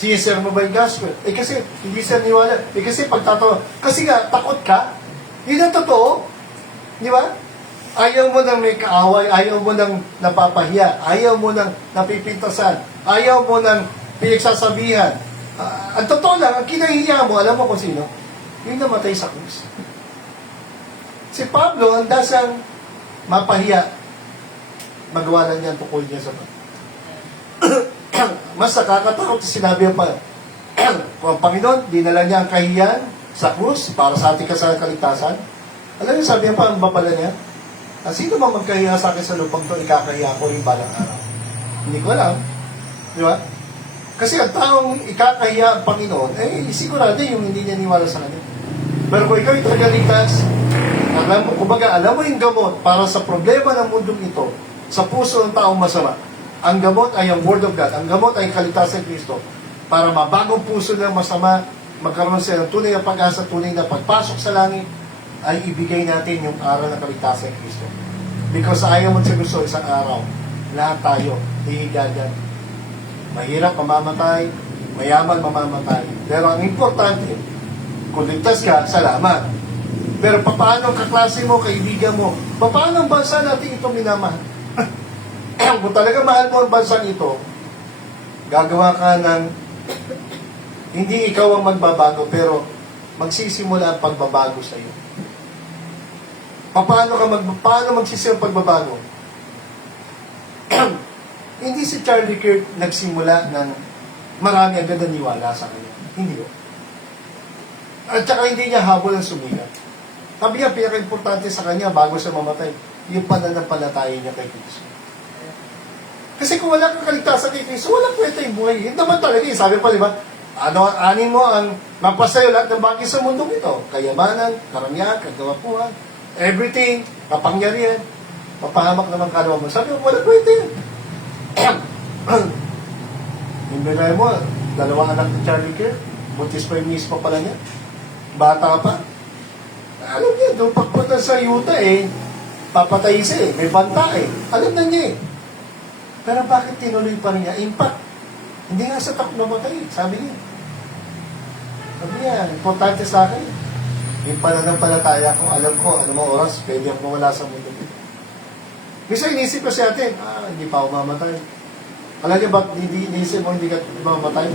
Sinisir mo ba yung gospel? Kasi, hindi siya niwala. Kasi pagtatawa, kasi nga, takot ka. Yun ang totoo. Di ba? Ayaw mo nang may kaaway, ayaw mo nang napapahiya, ayaw mo nang napipintasan, ayaw mo nang pinagsasabihan. Ang totoo lang, ang kinahiya mo, alam mo kung sino? Yung namatay sa krus. Si Pablo, ang dasang mapahiya, magawa lang niya ang tukol niya sa mas nakakatakot sinabi pa, kung ang Panginoon, dinala niya ang kahiyan sa krus para sa ating kaligtasan. Alam niyo, sabi pa, ang bapala niya, sino man magkahiya sa akin sa lupang to, ikakahiya ko rin balang araw. Hindi ko alam. Di ba? Kasi ang taong ikakahiya ang Panginoon, sigurado yung hindi niya niwala sa kanya. Pero kung ikaw yung tagaligtas, alam mo yung gamot para sa problema ng mundong ito, sa puso ng taong masama. Ang gamot ay ang Word of God. Ang gamot ay kaligtasan ng Kristo. Para mabagong puso ng masama, magkaroon sila ng tunay na pag-asa, tunay na pagpasok sa langit, ay ibigay natin yung aral ng kaligtasan ng Kristo. Because ayaw mo sa gusto isang araw, lahat tayo, hihiga dyan. Mahirap mamamatay, mayaman mamamatay. Pero ang importante, kung ligtas ka, salamat. Pero paano ang kaklase mo, kaibigan mo? Paano ang bansa natin ito minamahal? Kung talaga mahal mo ang bansang ito, Gagawa ka ng, hindi ikaw ang magbabago, pero magsisimula ang pagbabago sa iyo. Paano magsisimula ang pagbabago? Hindi si Charlie Kirk nagsimula ng marami agad naniwala sa kanya. Hindi ko. At saka hindi niya habol ang sumikat. Sabi niya, pinaka-importante sa kanya bago siya mamatay, yung pananampalataya niya kay Kristo. Kasi kung wala kang kaligtasan kay Kristo, walang kwenta yung buhay. Yun naman talaga. Sabi pa, di ba? Anin mo ang mapasayo lahat ng bagay sa mundong ito. Kayamanan, karangyaan, kagawapuhan, everything, kapangyarihan, mapahamak naman kalawa mo. Sabi mo, walang kwenta yun. Yung binay mo, dalawang anak ni Charlie Kirk, buntis pa yung miss pa pala niya. Bata pa. Alam niya, doon pagpunta sa Utah papatay siya may banta Alam na niya Pero bakit tinuloy pa rin niya? Impact. Hindi nga sa takot mamatay. Sabi niya. Importante sa akin. Yung pananampalataya ko, alam ko, ano mga oras, pwede ako mawala sa mundo. Minsan inisip ko siya atin, hindi pa ako mamatay. Alam niya ba't inisip mo hindi ka mamatay?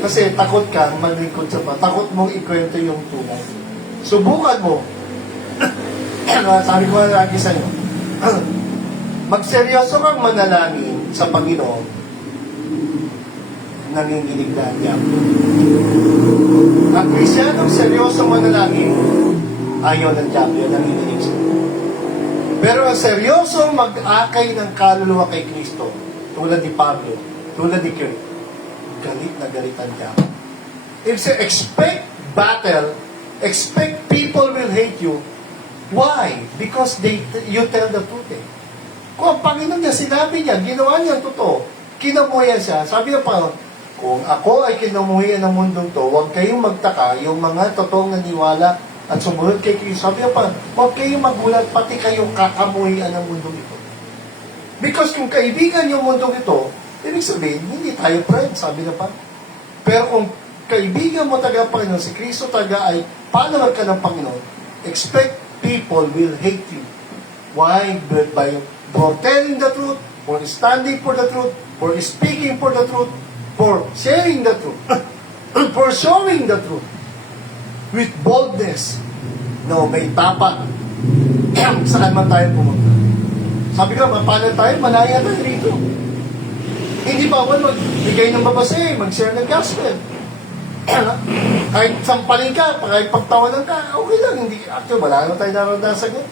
Kasi takot ka, maglingkod sa pa. Takot mong ikwento yung tunay. Subukan mo. Sabi ko na lagi sa'yo. Magseryoso kang manalangin sa Panginoon, nanginginig na niya. Ang Kristyanong seryoso manalangin, ayaw ng Diablo, nanginginig siya. Pero ang seryosong mag-akay ng kaluluwa kay Kristo, tulad ni Pablo, tulad ni Kirk, galit na galit ang Diablo. If you expect battle, expect people will hate you. Why? Because you tell the truth Kung ang Panginoon niya, sinabi niya, ginawa niya totoo, kinamuhian siya, sabi niya pa, kung ako ay kinamuhian ng mundong to, huwag kayong magtaka, yung mga totoong naniwala at sumunod kay Kristo. Sabi niya pa, huwag kayong magulat, pati kayong kakamuhian ng mundong ito. Because kung kaibigan yung mundong ito, ibig sabihin, hindi tayo friend, sabi niya pa. Pero kung kaibigan mo taga Panginoon, si Kristo taga ay follower ka ng Panginoon, expect people will hate you. Why? For telling the truth, for standing for the truth, for speaking for the truth, for sharing the truth, for showing the truth, with boldness. No, may tapat. Saan man tayo pumunta. Sabi ko, paano tayo? Malaya tayo rito. Hindi bawal magbigay ng babase, mag-share ng gospel. Kahit sampalin ka, kahit pagtawanan ka, okay lang. Hindi, actually, wala na tayo naranasan yun.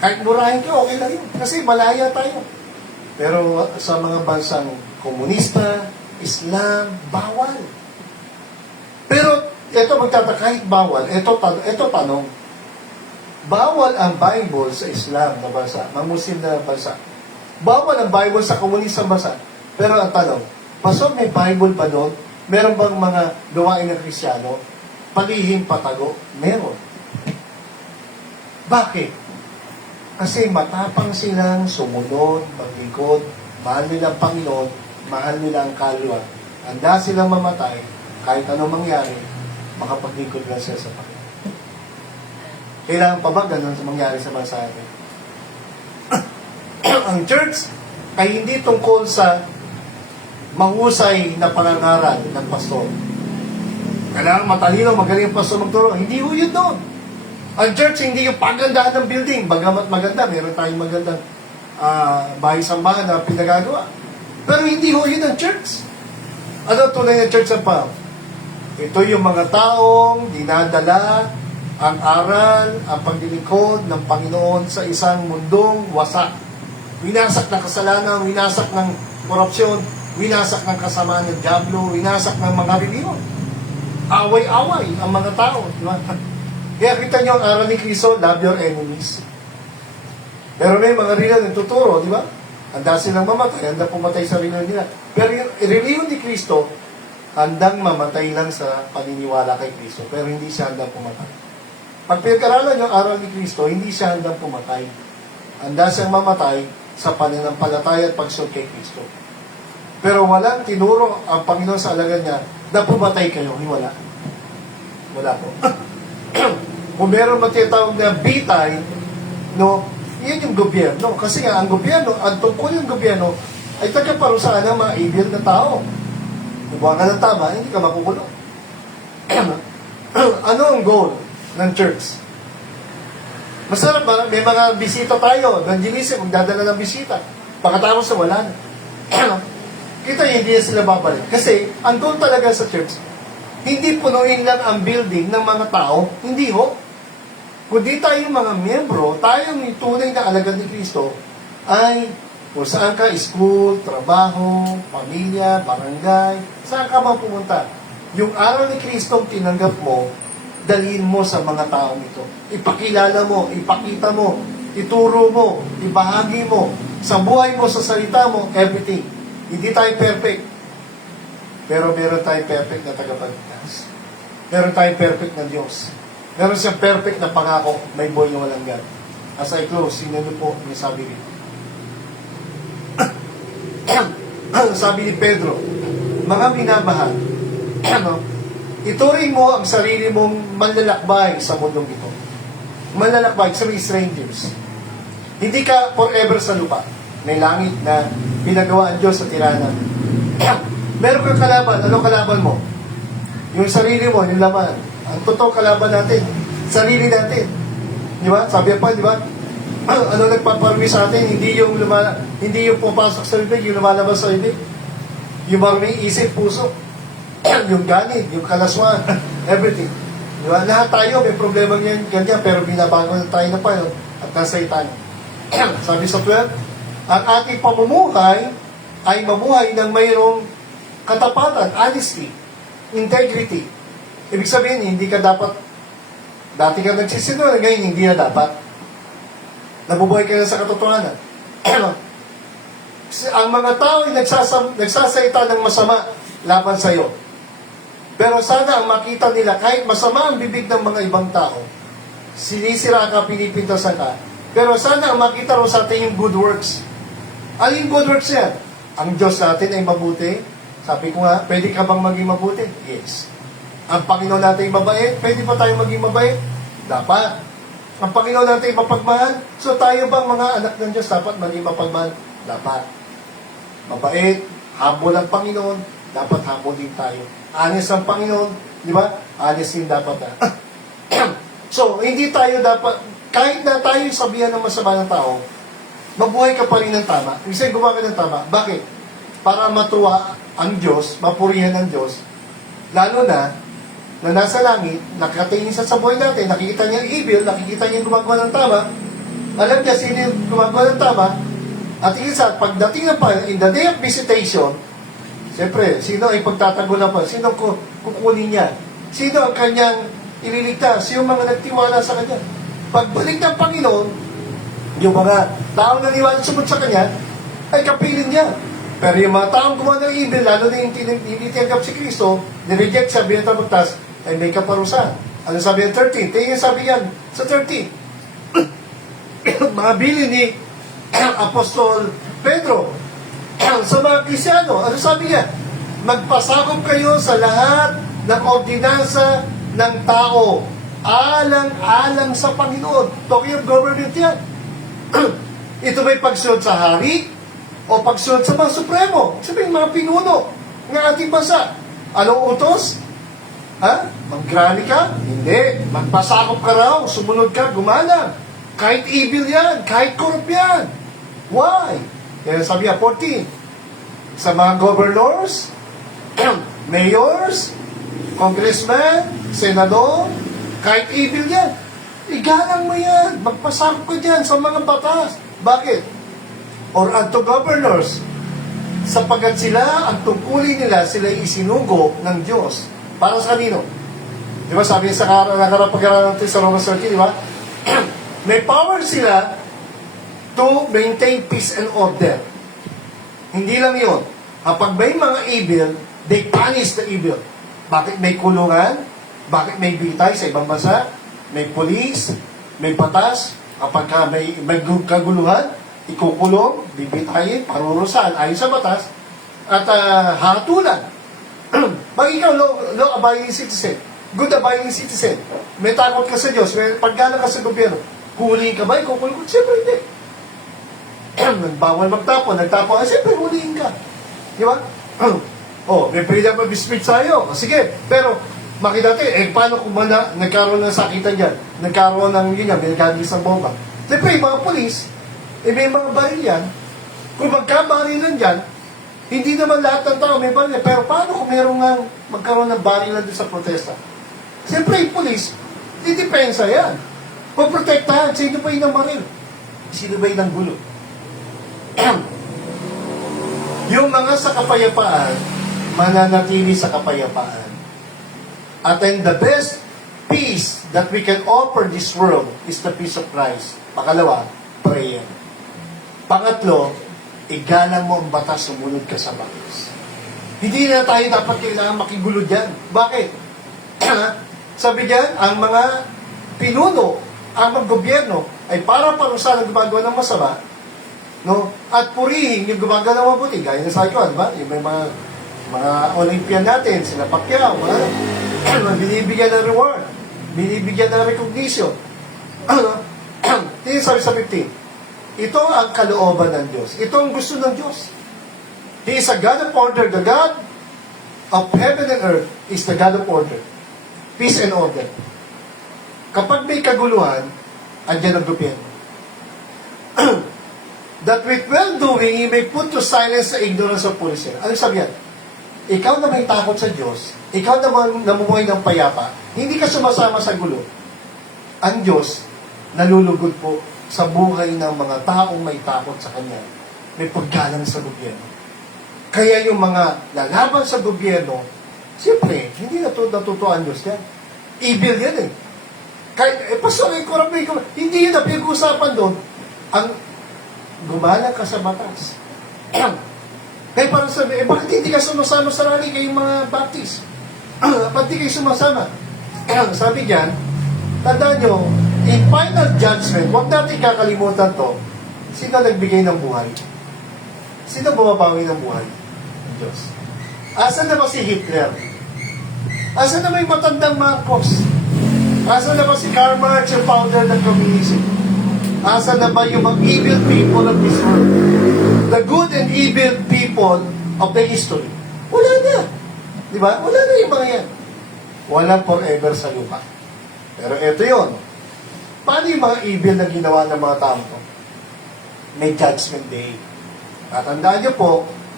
Kahit murahin ka, okay lang yun. Kasi malaya tayo. Pero sa mga bansang komunista, Islam, bawal. Pero, ito magtataka, kahit bawal, ito tanong, bawal ang Bible sa Islam na bansa, mga Muslim na bansa. Bawal ang Bible sa komunista bansa. Pero ang tanong, Pastor, may Bible ba doon? Meron bang mga gawain ng Kristiyano? Palihim, patago? Meron. Bakit? Kasi matapang silang sumunod, maglingkod, mahal nila ang Panginoon, mahal nila ang kaluluwa. Handa silang mamatay, kahit anong mangyari, makapaglingkod lang sila sa Panginoon. Kailangan pa ba ganun sa mangyari sa bansa natin? Ang church ay hindi tungkol sa mahusay na pangangaral ng pastor. Kailangan matalino, magaling ang pastor magturo. Hindi ho yun doon. Ang church, hindi yung pagandahan ng building. Bagamat maganda, meron tayong magandang bahay-sambahan na pinagagawa. Pero hindi ho yun ang church. Ano tunay na church ang pa? Ito yung mga taong dinadala ang aral, ang paglilingkod ng Panginoon sa isang mundong wasak. Winasak ng kasalanan, winasak ng korupsyon, winasak ng kasamaan ng Diablo, winasak ng mga reliyon. Away-away ang mga tao. Di ba? Kaya kita nyo ang aral ni Kristo, love your enemies. Pero may mga reliyon na tuturo, di ba? Handa silang mamatay, handa pumatay sa reliyon nila. Pero yung reliyon ni Kristo, handang mamatay lang sa paniniwala kay Kristo, pero hindi siya handang pumatay. Pag pinag-aralan yung aral ni Kristo, hindi siya handang pumatay. Handa siyang mamatay sa pananampalataya at pagsunod kay Kristo. Pero walang tinuro ang Panginoon sa alagad niya na pumatay kayo. Wala. Wala po. Kung meron matitawag na bitay, no, yan yung gobyerno. Kasi nga, ang gobyerno, ang tungkol yung gobyerno, ay tagaparusaan ng mga evil na tao. Gumawa ka ng tama, hindi ka makukulong. Ano ang goal ng church? Masarap ba? May mga bisita tayo, evangelism, magdadala ng bisita. Pagkatapos na wala na. Kita hindi na sila babalik. Kasi, ang goal talaga sa church, hindi punuin lang ang building ng mga tao, hindi ho. Kundi tayong mga miyembro, tayong tunay na alagad ni Kristo, ay kung saan ka, school, trabaho, pamilya, barangay, saan ka man pumunta. Yung aral ni Kristo tinanggap mo, dalhin mo sa mga taong ito. Ipakilala mo, ipakita mo, ituro mo, ibahagi mo, sa buhay mo, sa salita mo, everything. Hindi tayo perfect. Pero meron tayong perfect na tagapagligtas. Meron tayong perfect na Diyos. Meron siyang perfect na pangako, may buhay na walang gan. As I close, sinano po, may sabi rito. Sabi ni Pedro, mga minamahal, ituring mo ang sarili mong manlalakbay sa mundong ito. Manlalakbay, sa mga strangers. Hindi ka forever sa lupa. May langit na pinagawa ang Diyos sa tiranan. Meron kang kalaban. Anong kalaban mo? Yung sarili mo, yung laman. Ang totoo kalaban natin, sarili natin. Di ba? Sabi pa, di ba? Ano nagpaparami sa atin? Hindi yung pupasok sa bibig, yung lumalabas sa bibig. Yung marami isip, puso. Yung ganit, yung kalaswan, everything. Di ba? Lahat tayo may problema ganyan, pero binabago na tayo na pa yun at nasa tayo. Sabi sa 12, ang ating pamumuhay ay mamuhay ng mayroong katapatan, honesty, integrity. Ibig sabihin, hindi ka dapat, dati ka nagsisinungaling, ngayon hindi na dapat. Nabubuhay ka na sa katotohanan. Ang mga tao ay nagsasalita ng masama laban sa iyo. Pero sana ang makita nila, kahit masama ang bibig ng mga ibang tao, sinisira ka, pinipintasan ka, pero sana ang makita ro sa atin yung good works. Ano yung good works yan? Ang Diyos natin ay mabuti. Sabi ko nga, pwede ka bang maging mabuti? Yes. Ang Panginoon natin ay mabait. Pwede pa tayo maging mabait? Dapat. Ang Panginoon natin ay mapagmahal. So tayo bang mga anak ng Diyos dapat maging mapagmahal? Dapat. Mabait, humble ang Panginoon, dapat humble din tayo. Honest ang Panginoon, di ba? Honest din dapat. So, hindi tayo dapat, kahit na tayo sabihan ng masama ng tao, mabuhay ka pa rin ng tama. Ibig sabihin, gumawa ka ng tama. Bakit? Para matuwa ang Diyos, mapurihan ng Diyos, lalo na nasa langit, nakatingin sa buhay natin, nakikita niya yung evil, nakikita niya yung gumagawa ng tama, alam niya sino yung gumagawa ng tama, at isa, pagdating na pa, in the day of visitation, siyempre, sino ay pagtatagulan pa? Sino kukunin niya? Sino ang kanyang ililigtas? Yung mga nagtiwala sa kanya. Pagbalik ng Panginoon, yung mga taong naniwala sumunod sa kanya, ay kapiling niya. Pero yung mga taong gumawa ng evil, lalo na yung hindi tinanggap si Kristo, nireject sa binatapagtas, ay may kaparusahan. Ano sabi ng 13? Tingin sabi yan sa 13. Mga bilin ni Apostol Pedro sa mga Kristyano, ano sabi niya? Magpasakop kayo sa lahat ng ordinansa ng tao alang-alang sa Panginoon. Talking of government yan. Ito ba'y pagsunod sa hari o pagsunod sa mga supremo? Sabihin, mga pinuno ng ating bansa. Anong utos? Ha? Maggrani ka? Hindi. Magpasakop ka raw, sumunod ka, gumalang. Kahit evil yan, kahit corrupt yan. Why? Kaya sabi niya, 14, sa mga governors, mayors, congressman, senador, kahit evil yan, igalang mo yan, magpasakop ka dyan sa mga batas. Bakit? Or unto governors, sapagat sila, ang tungkulin nila, sila isinugo ng Diyos. Para sa kanino? Di ba sabi sa nakarapag-aralan natin sa Romans 13, di ba? May power sila to maintain peace and order. Hindi lang yun. Kapag may mga evil, they punish the evil. Bakit may kulungan? Bakit may bitay sa ibang bansa? May police, may batas. Kapag may kaguluhan, ikukulong, bibitayin, parurusahan ayon sa batas, at hatulan. Pag ikaw, law-abiding citizen, good-abiding citizen, may takot ka sa Diyos, may paggalang ka sa gobyerno, huliin ka ba? Ikukulong? Siyempre hindi. Nagbawal magtapon, nagtapon, siyempre huliin ka. Di ba? Oh, may freedom of speech tayo. O, sige, pero makita natin, paano kung nagkaroon ng sakitan dyan? Nagkaroon ng yun yan, may nagkagis ng bomba. Siyempre, yung mga polis, may mga baril yan. Kung magkabarilan dyan, hindi naman lahat ng tao may baril. Pero paano kung meron nga magkaroon ng barilan doon sa protesta? Siyempre, yung polis, didepensa yan. Pagprotektahan, sino ba yung baril? Sino ba yung gulo? Yung mga sa kapayapaan, mananatili sa kapayapaan. At then the best peace that we can offer this world is the peace of Christ. Pangalawa, prayer. Pangatlo, igalang mo ang batas, sumunod ka sa batas. Hindi na tayo dapat kailangan makigulo dyan. Bakit? Sabi dyan, ang mga pinuno, ang mga gobyerno, ay para parusahan ang gumagawa ng masama, no? At purihin yung gumagawa ng mabuti. Gaya na sa ikaw, diba? Yung may mga Olympian natin, sila Pacquiao, binibigyan ng reward, binibigyan ng recognition. Ito sabi sa 15, ito ang kalooban ng Diyos. Ito ang gusto ng Diyos. He is a God of order. The God of heaven and earth is the God of order. Peace and order. Kapag may kaguluhan, andyan ang gobyerno. That with well-doing, He may put to silence the ignorance of foolish. Ano sabi yan? Ikaw na may takot sa Diyos, ikaw naman namumuhay ng payapa, hindi ka sumasama sa gulo. Ang Diyos, nalulugod po sa buhay ng mga taong may takot sa Kanya. May paggalang sa gobyerno. Kaya yung mga lalaban sa gobyerno, siyempre, hindi natutuwa ang Diyos yan. Evil yan eh. Kahit, pastor, hindi yun na pinag-usapan doon. Ang gumalang ka sa batas. Kaya parang sabi, bakit hindi ka sumasama sa rally kayong mga Baptist? Ba't di kayo sumasama? Sabi diyan, tandaan nyo, in final judgment, huwag natin kakalimutan to, sino nagbigay ng buhay? Sino bumabawi ng buhay? Ang Diyos. Asan na ba si Hitler? Asan na ba yung matandang Marcos? Asan na ba si Karl Marx, yung founder ng communism? Asan na ba yung mga evil people of this world? The good and evil people of the history. Wala na. Di ba? Wala na yung mga yan. Walang forever sa lupa. Pero ito yon. Paano yung mga evil na ginawa ng mga tao to? May judgment day. At tandaan nyo po,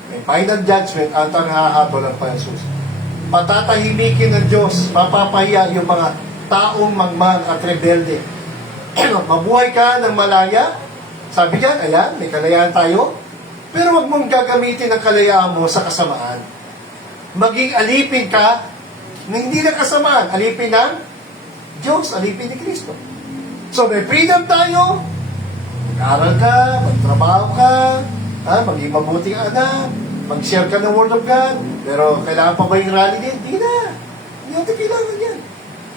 may final judgment at ang hahabol ang Pansus. Patatahimikin ng Diyos, papapahiya yung mga taong mangmang at rebelde. Mabuhay ka ng malaya. Sabi niyan, ayan, may kalayaan tayo. Pero wag mong gagamitin ang kalayaan mo sa kasamaan. Maging alipin ka na hindi na kasamaan. Alipin ng Diyos, alipin ni Kristo. So may freedom tayo. Mag-aral ka, magtrabaho ka, maging mabuting anak, mag-share ka ng Word of God. Pero kailangan pa ba yung rally din? Hindi na. Hindi natin kailangan yan.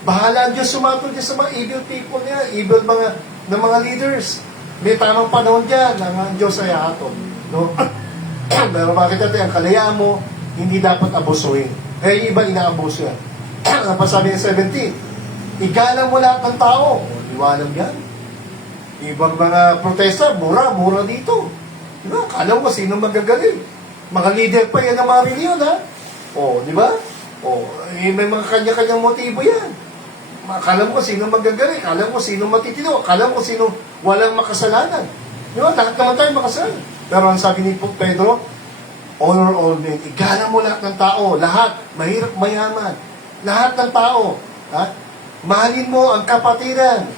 Bahala ang Diyos sumatol niya sa mga evil people niya, evil ng mga leaders. May tamang panahon dyan na ang Diyos ay aton. No? Pero bakit natin, ang kalayaan mo, hindi dapat abusuhin. Kaya yung iba inaabuso yan. Napasabi ng 17, igalang mo lahat ng tao. Iwanan yan. Ibang mga protesta, mura dito. Diba? Kala mo sino magagaling. Mga leader pa yan ng mga reliyon, ha? O, di ba? O, may mga kanya-kanyang motibo yan. Akala mo sino magagaling, akala mo sino matitino, akala mo sino walang makasalanan. Di ba? Lahat naman tayo makasalanan. Pero ang sabi ni Pedro, honor all men. Igalang mo lahat ng tao. Lahat. Mahirap, mayaman. Lahat ng tao. Ha? Mahalin mo ang kapatiran.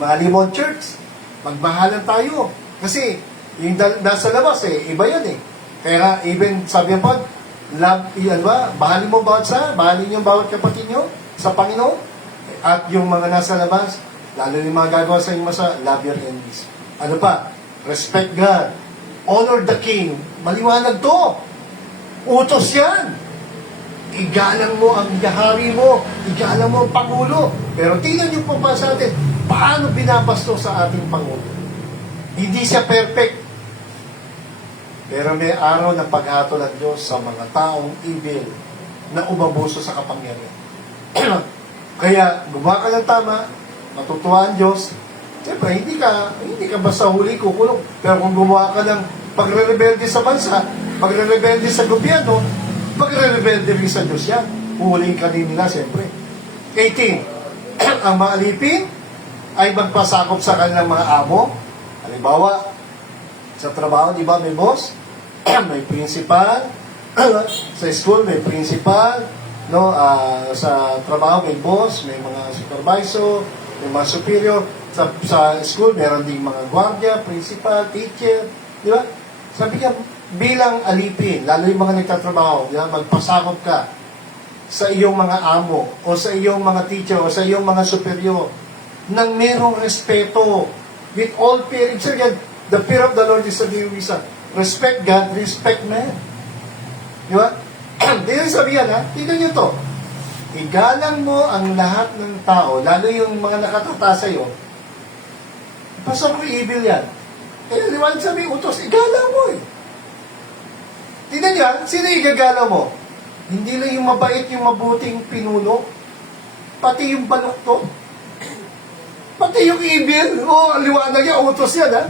Mahalin mo ang church. Magmahalan tayo. Kasi, yung nasa labas iba yan Kaya nga, even sabi niya po, love, yan ba? Mahalin mo bawat mahalin yung bawat kapatid nyo sa Panginoon. At yung mga nasa labas, lalo yung mga gagawa sa inyo love your enemies. Ano pa? Respect God. Honor the King. Maliwanag to. Utos yan. Igalang mo ang hari mo. Igalang mo ang Pangulo. Pero tingnan niyo po pa sa atin, paano binabasto sa ating Pangulo. Hindi siya perfect. Pero may araw ng paghatol ng Diyos sa mga taong evil na umabuso sa kapangyarihan. Kaya, gumawa ka ng tama, matutuwa ang Diyos. Siyempre, hindi ka basta huli kukulong. Pero kung gumawa ka ng pagre-rebelde sa bansa, pagre-rebelde sa gobyerno, Pagre-rebelde rin sa Diyos yan. Huhulihin ka din nila, siyempre. 18. Ang mga alipin ay magpasakop sa kanilang mga amo. Halimbawa, sa trabaho, di ba, may boss? May principal. Sa school, may principal. No, sa trabaho, may boss, may mga supervisor, may mga superior. Sa school, meron ding mga gwardiya, principal, teacher. Di ba? Sabi niya, bilang alipin, lalo yung mga nagtatrabaho, di ba, magpasakop ka sa iyong mga amo, o sa iyong mga teacher, o sa iyong mga superior, nang merong respeto. With all fear, the fear of the Lord is a new reason. Respect God, respect man. Di ba? Di rin sabihan, ha? Tignan nyo to. Igalang mo ang lahat ng tao, lalo yung mga nakatata sa'yo. Pasok ko evil yan. Kaya liwanag sabi, utos, igalang mo eh. Tignan nyo, sino igagalaw mo? Hindi lang yung mabait, yung mabuting pinuno, pati yung balukto, pati yung evil. Liwanag yan, utos yan, ha?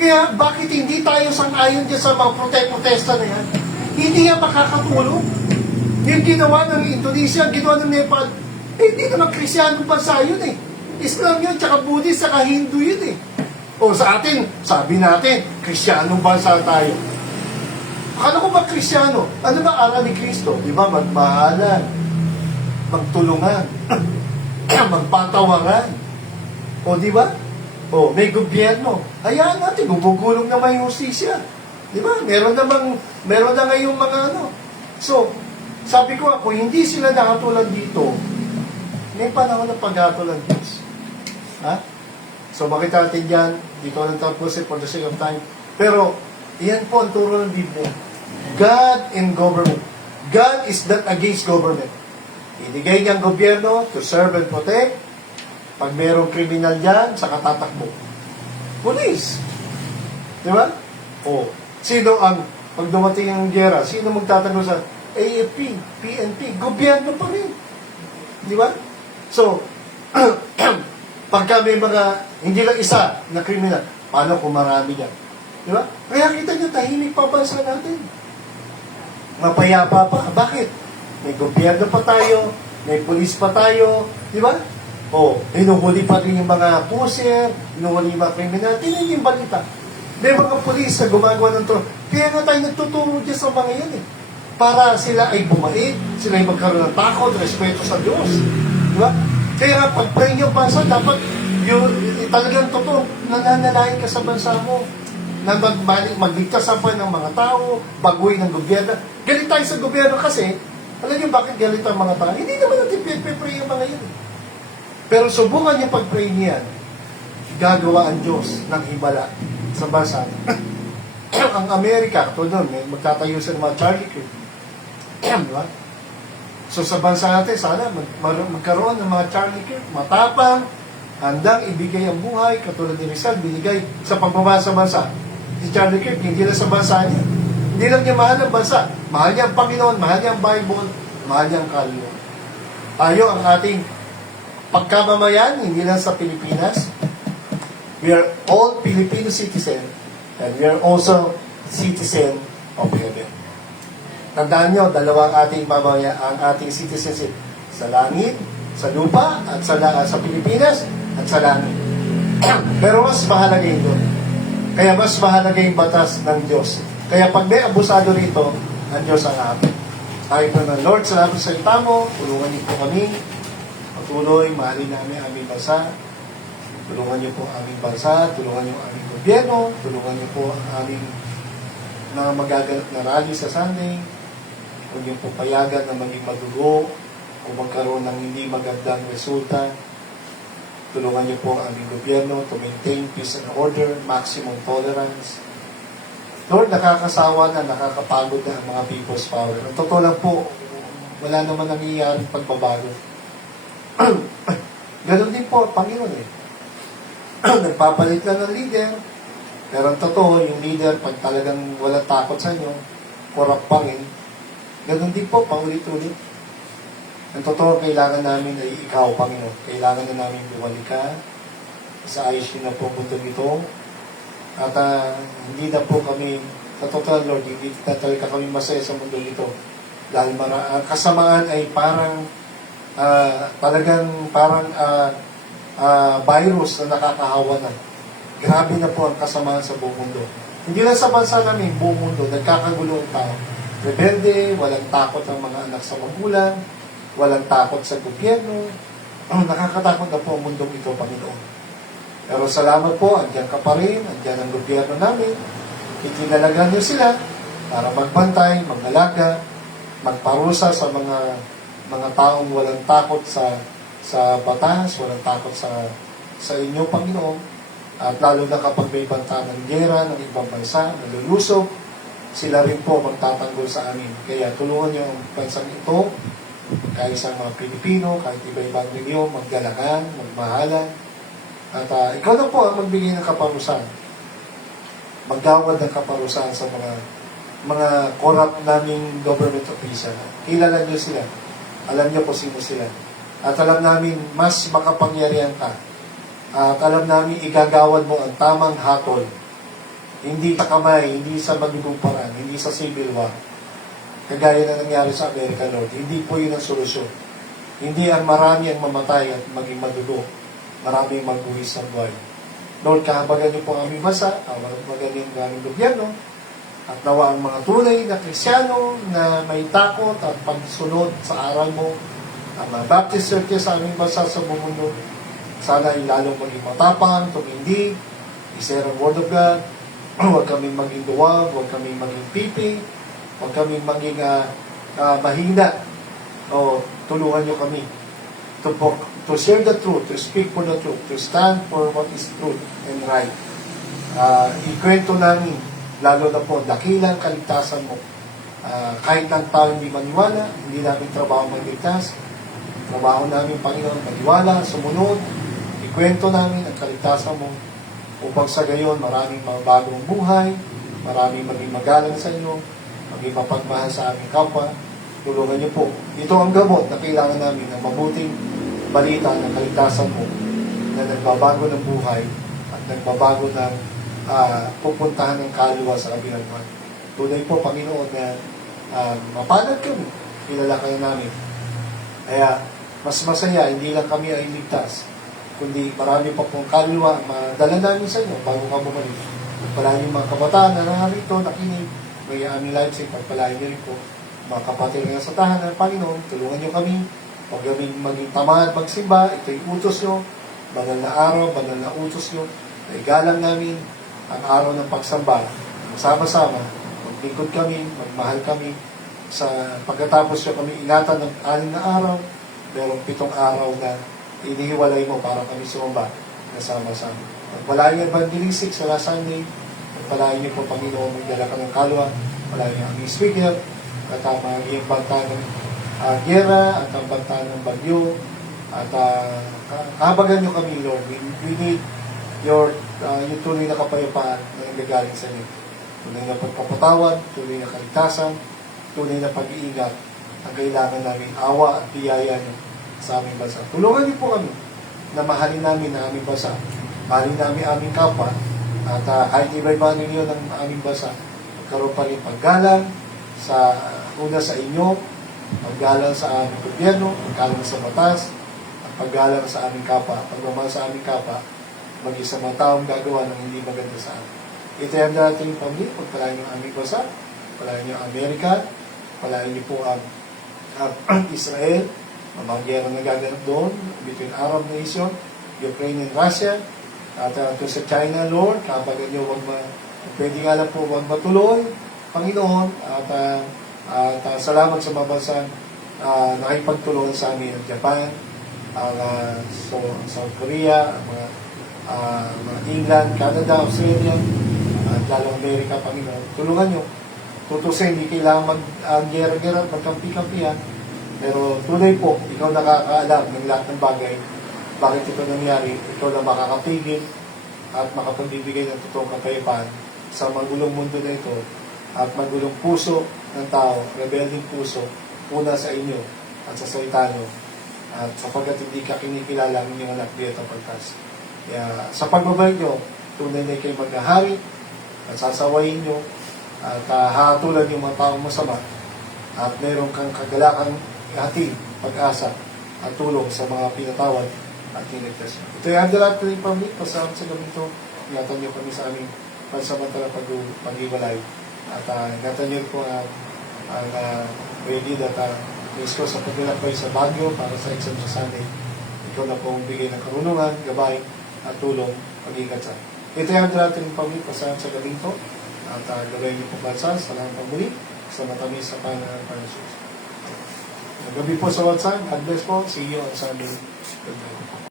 Kaya, bakit hindi tayo sang-ayon dyan sa mga protesta na yan? Hindi yan makakatulong. Yung ginawa ng Indonesia, ginawa ng Nepal, hindi naman Kristiyanong bansa yun eh. Islam yun, tsaka Buddhist, tsaka Hindu yun eh. Sa atin, sabi natin, Kristiyanong bansa tayo. Akala ko ba Kristiyano? Ano ba aral ni Kristo? Di ba? Magmahalan, magtulungan, magpatawaran. Di ba? May gobyerno. Hayaan natin, gumugulong naman yung hustisya. Di ba? Meron na ngayong mga ano. So, sabi ko kung hindi sila nakatulad dito, may panahon ng paghatol ng Diyos. Ha? So, makita natin yan. Di ko lang tapos for the sake of time. Pero, iyan po ang turo ng Biblia. God and government. God is not against government. Ibigay niyang gobyerno to serve and protect. Pag mayroong kriminal dyan, saka tatakbo. Police. Di ba? Sino ang, pag dumating ang gera, sino magtatanggol sa AFP, PNP? Gobyerno pa rin. Di ba? So, pagka may mga, hindi lang isa na kriminal, paano kung marami yan? Di ba? Kaya kita nyo, tahimik pa bansa natin. Mapayapa pa. Bakit? May gobyerno pa tayo, may police pa tayo, di ba? Hinuhuli pa rin yung mga puser, hinuhuli yung mga kriminal. Tingnan yung balita. May mga pulis na gumagawa ng turo. Kaya nga tayo nagtuturo dyan sa mga yan eh. Para sila ay bumait, sila ay magkaroon ng takot, respeto sa Diyos. Di ba? Kaya nga, pag-pray nyo bansa, dapat yung talagang totoo, nananalain ka sa bansa mo. Na magligtas pa ng mga tao, baguhin ng gobyerno. Galit tayo sa gobyerno kasi, alam niyo bakit galit ang mga tao? Hindi naman natin pipipray yung mga yan. Pero subukan niyo pag-pray niyan, gagawa ang Diyos ng himala sa bansa. Ang Amerika, ito doon, magtatayo sa mga Charlie Kirk. Diba? So sa bansa natin, sana magkaroon ng mga Charlie Kirk, matapang, handang ibigay ang buhay, katulad ni Rizal, binigay sa pagbaba sa bansa. Si Charlie Kirk, hindi lang sa bansa niya. Hindi lang niya mahal ang bansa. Mahal niya ang Panginoon, mahal niya ang Bible, mahal niya ang kaluluwa. Tayo ang ating pagkamamayan, hindi lang sa Pilipinas. We are all Filipino citizen and we are also citizen of heaven. Tandaan nyo, dalawang ating mamaya ang ating citizenship. Sa langit, sa lupa, at sa Pilipinas, at sa langit. Pero mas mahalaga yun doon. Kaya mas mahalaga yung batas ng Diyos. Kaya pag may abusado rito, ang Diyos ang atin. Ayaw po ng Lord, salamat sa ita mo, tulungan niyo po kami, patuloy, mahalin namin ang aming bansa, tulungan niyo po ang aming bansa, tulungan niyo ang aming gobyerno, tulungan niyo po ang aming na magaganap na rally sa Sunday, huwag niyo po payagan na maging madugo, o magkaroon ng hindi magandang resulta. Tulungan niyo po ang aming gobyerno to maintain peace and order, maximum tolerance. Lord, nakakasawa na, nakakapagod na ang mga people's power. Ang totoo lang po, wala naman nangyayari pagbabago. Ganon din po, Panginoon eh. Nagpapalit lang ng leader, pero ang totoo, yung leader, pag talagang walang takot sa inyo, corrupt pa rin. Ganon din po, paulit-ulit. Ang totoo, kailangan namin ay ikaw, Panginoon. Kailangan na namin bumalik ka. Sa ayos yun na po mundo ito. At hindi na po kami, sa totoo, Lord, hindi na talaga kami masaya sa mundo ito. Dahil ang kasamaan ay parang talagang parang virus na nakakahawa na. Grabe na po ang kasamaan sa buong mundo. Hindi lang sa bansa namin, buong mundo, nagkakagulo ang tao. Rebelde, walang takot ang mga anak sa magulang, walang takot sa gobyerno. Nakakatakot na po ang mundong ito, Panginoon. Pero salamat po, andyan ka pa rin, andyan ang gobyerno namin. Itinalagan niyo sila para magbantay, magalaga, magparusa sa mga taong walang takot sa batas, walang takot sa inyo, Panginoon. At lalo na kapag may banta ng gera ng ibang bansa, nalulusob, sila rin po magtatanggol sa amin. Kaya tulungan niyo ang bansang ito, kahit sa mga Pilipino, kahit iba-ibang ninyo, maggalagan, magmahalan. At ikaw na po ang magbigay ng kaparusahan. Maggawad ng kaparusahan sa mga corrupt naming government official. Kilala niyo sila. Alam niyo po sino sila. At alam namin, mas makapangyarihan ka. At alam namin, igagawad mo ang tamang hatol. Hindi sa kamay, hindi sa magiging paraan, hindi sa civil war. Kagaya na nangyari sa Amerika, Lord. Hindi po yun ang solusyon. Hindi ang marami ang mamatay at maging madugo. Marami ang magbuwis ng buhay. Lord, kahabagan niyo po ang aming bansa, kahabagan niyo ang aming gobyerno, at nawa ang mga tunay na Krisyano na may takot at pagsunod sa aral mo, ang mga Baptist churches sa aming bansa sa buong mundo, sana ay lalong maging matapang, tumindi, i-share ang Word of God, huwag kaming maging duwag, huwag kaming maging pipi, huwag kaming maging mahina, o tulungan niyo kami to share the truth, to speak for the truth, to stand for what is truth and right. Ikwento namin, lalo na po, dakilang kaligtasan mo. Kahit ng tao hindi maniwala, hindi namin trabaho magligtas. Trabaho namin, Panginoon, maniwala, sumunod, ikwento namin ang kaligtasan mo upang sa gayon maraming bagong buhay, maraming maging magalang sa inyo, maging mapagmahal sa aming kapwa. Tulungan niyo po. Ito ang gamot na kailangan namin ng mabuting balita ng kaligtasan mo na nagbabago ng buhay at nagbabago ng pupuntahan ng kaluluwa sa kabilang buhay. Tunay po, Panginoon, na mapalad kami. Kilala kayo namin. Kaya, mas masaya, hindi lang kami ay ligtas, kundi marami pa pong kaluluwa madala namin sa inyo bago ka bumalik. Pagpalain yung mga kabataan na narito, nakinig, may aming live stream, pagpalain niyo rin po. Mga kapatid nga sa tahanan, Panginoon, tulungan niyo kami. Huwag kami maging tamad magsimba. Ito'y utos niyo. Banal na araw, banal na utos niyo. Naigalang namin ang araw ng pagsamba. Sama-sama, maglingkod kami, magmahal kami. Sa pagkatapos niyo kami ingatan ng 6 na araw, merong 7 araw na inihiwalay mo para kami sumamba na sama-sama. Pagpalain ang evangelistic sa last Sunday, pagpalain niyo po, Panginoon, magdala ka ng kalwa, pagpalain ang aming speaker, at ang magiging banta ng gera, at ang banta ng bagyo, at kahabagan nyo kami, Lord. We need yung tunay na kapayapaan na nanggagaling sa inyo. Tunay na pagpapatawad, tunay na kaligtasan, tunay na pag-iingat ang kailangan namin, awa at biyaya nyo sa aming bansa. Tulungan niyo po kami na mahalin namin ang aming bansa, mahalin namin aming kapwa, at kahit iba-iba ninyo ng aming bansa, magkaroon pa rin paggalang sa una sa inyo, paggalang sa aming gobyerno, paggalang sa batas, at paggalang sa aming kapwa, pagmamahal sa aming kapwa, mag-isa mga taong gagawa ng hindi maganda sa amin. Ito yung dating pamilya, pagpalain niyo ang aming bansa, pagpalain niyo ang Amerika, pagpalain niyo po ang Israel, ang mga gera na gaganap doon, between Arab nation, Ukraine and Russia, at to sa China, Lord, kapag nyo pwede nga lang po huwag matuloy, Panginoon, at salamat sa mga bansa nakipagtulungan sa amin ang Japan, ang South Korea, ang mga England, Canada, Australia, at lalong Amerika, Panginoon. Tulungan nyo. Tutusin, hindi kailangan mag-gera-gera, magkampi-kampihan, pero tunay po, ikaw nakakaalam ng lahat ng bagay, bakit ito nangyari, ikaw na makakapigil at makapagbibigay ng totoong kapayapaan sa magulong mundo na ito at magulong puso ng tao, rebelding puso, una sa inyo at sa salita nyo. At sapagkat hindi ka kinikilala ang inyong anak dito pagkas. Kaya sa pagbabalik nyo, tunay na kayo maghahari at sasawayin nyo at hahatulan yung mga taong masama at meron kang kagalakan hatid, pag-asa at tulong sa mga pinatawad at tinigtas. Ito yung handa natin yung pamit. Pasalamat sa gabi ito. Ingatan niyo kami sa aming pansamantala pag-iwalay. At ingatan niyo po ang Redid at Isko sa paglalakbay sa Baguio para sa exam sa Sunday. Ikaw na pong bigay ng karunungan, gabay at tulong pag-ikat sa. Ito yung handa natin yung pamit. Pasalamat sa gabi ito. At gawin niyo po bansa sa lang pamuli sa matamis sa Panginoon Panginoon. Gabi po sa WhatsApp. God bless po. See you on Sunday. Good night.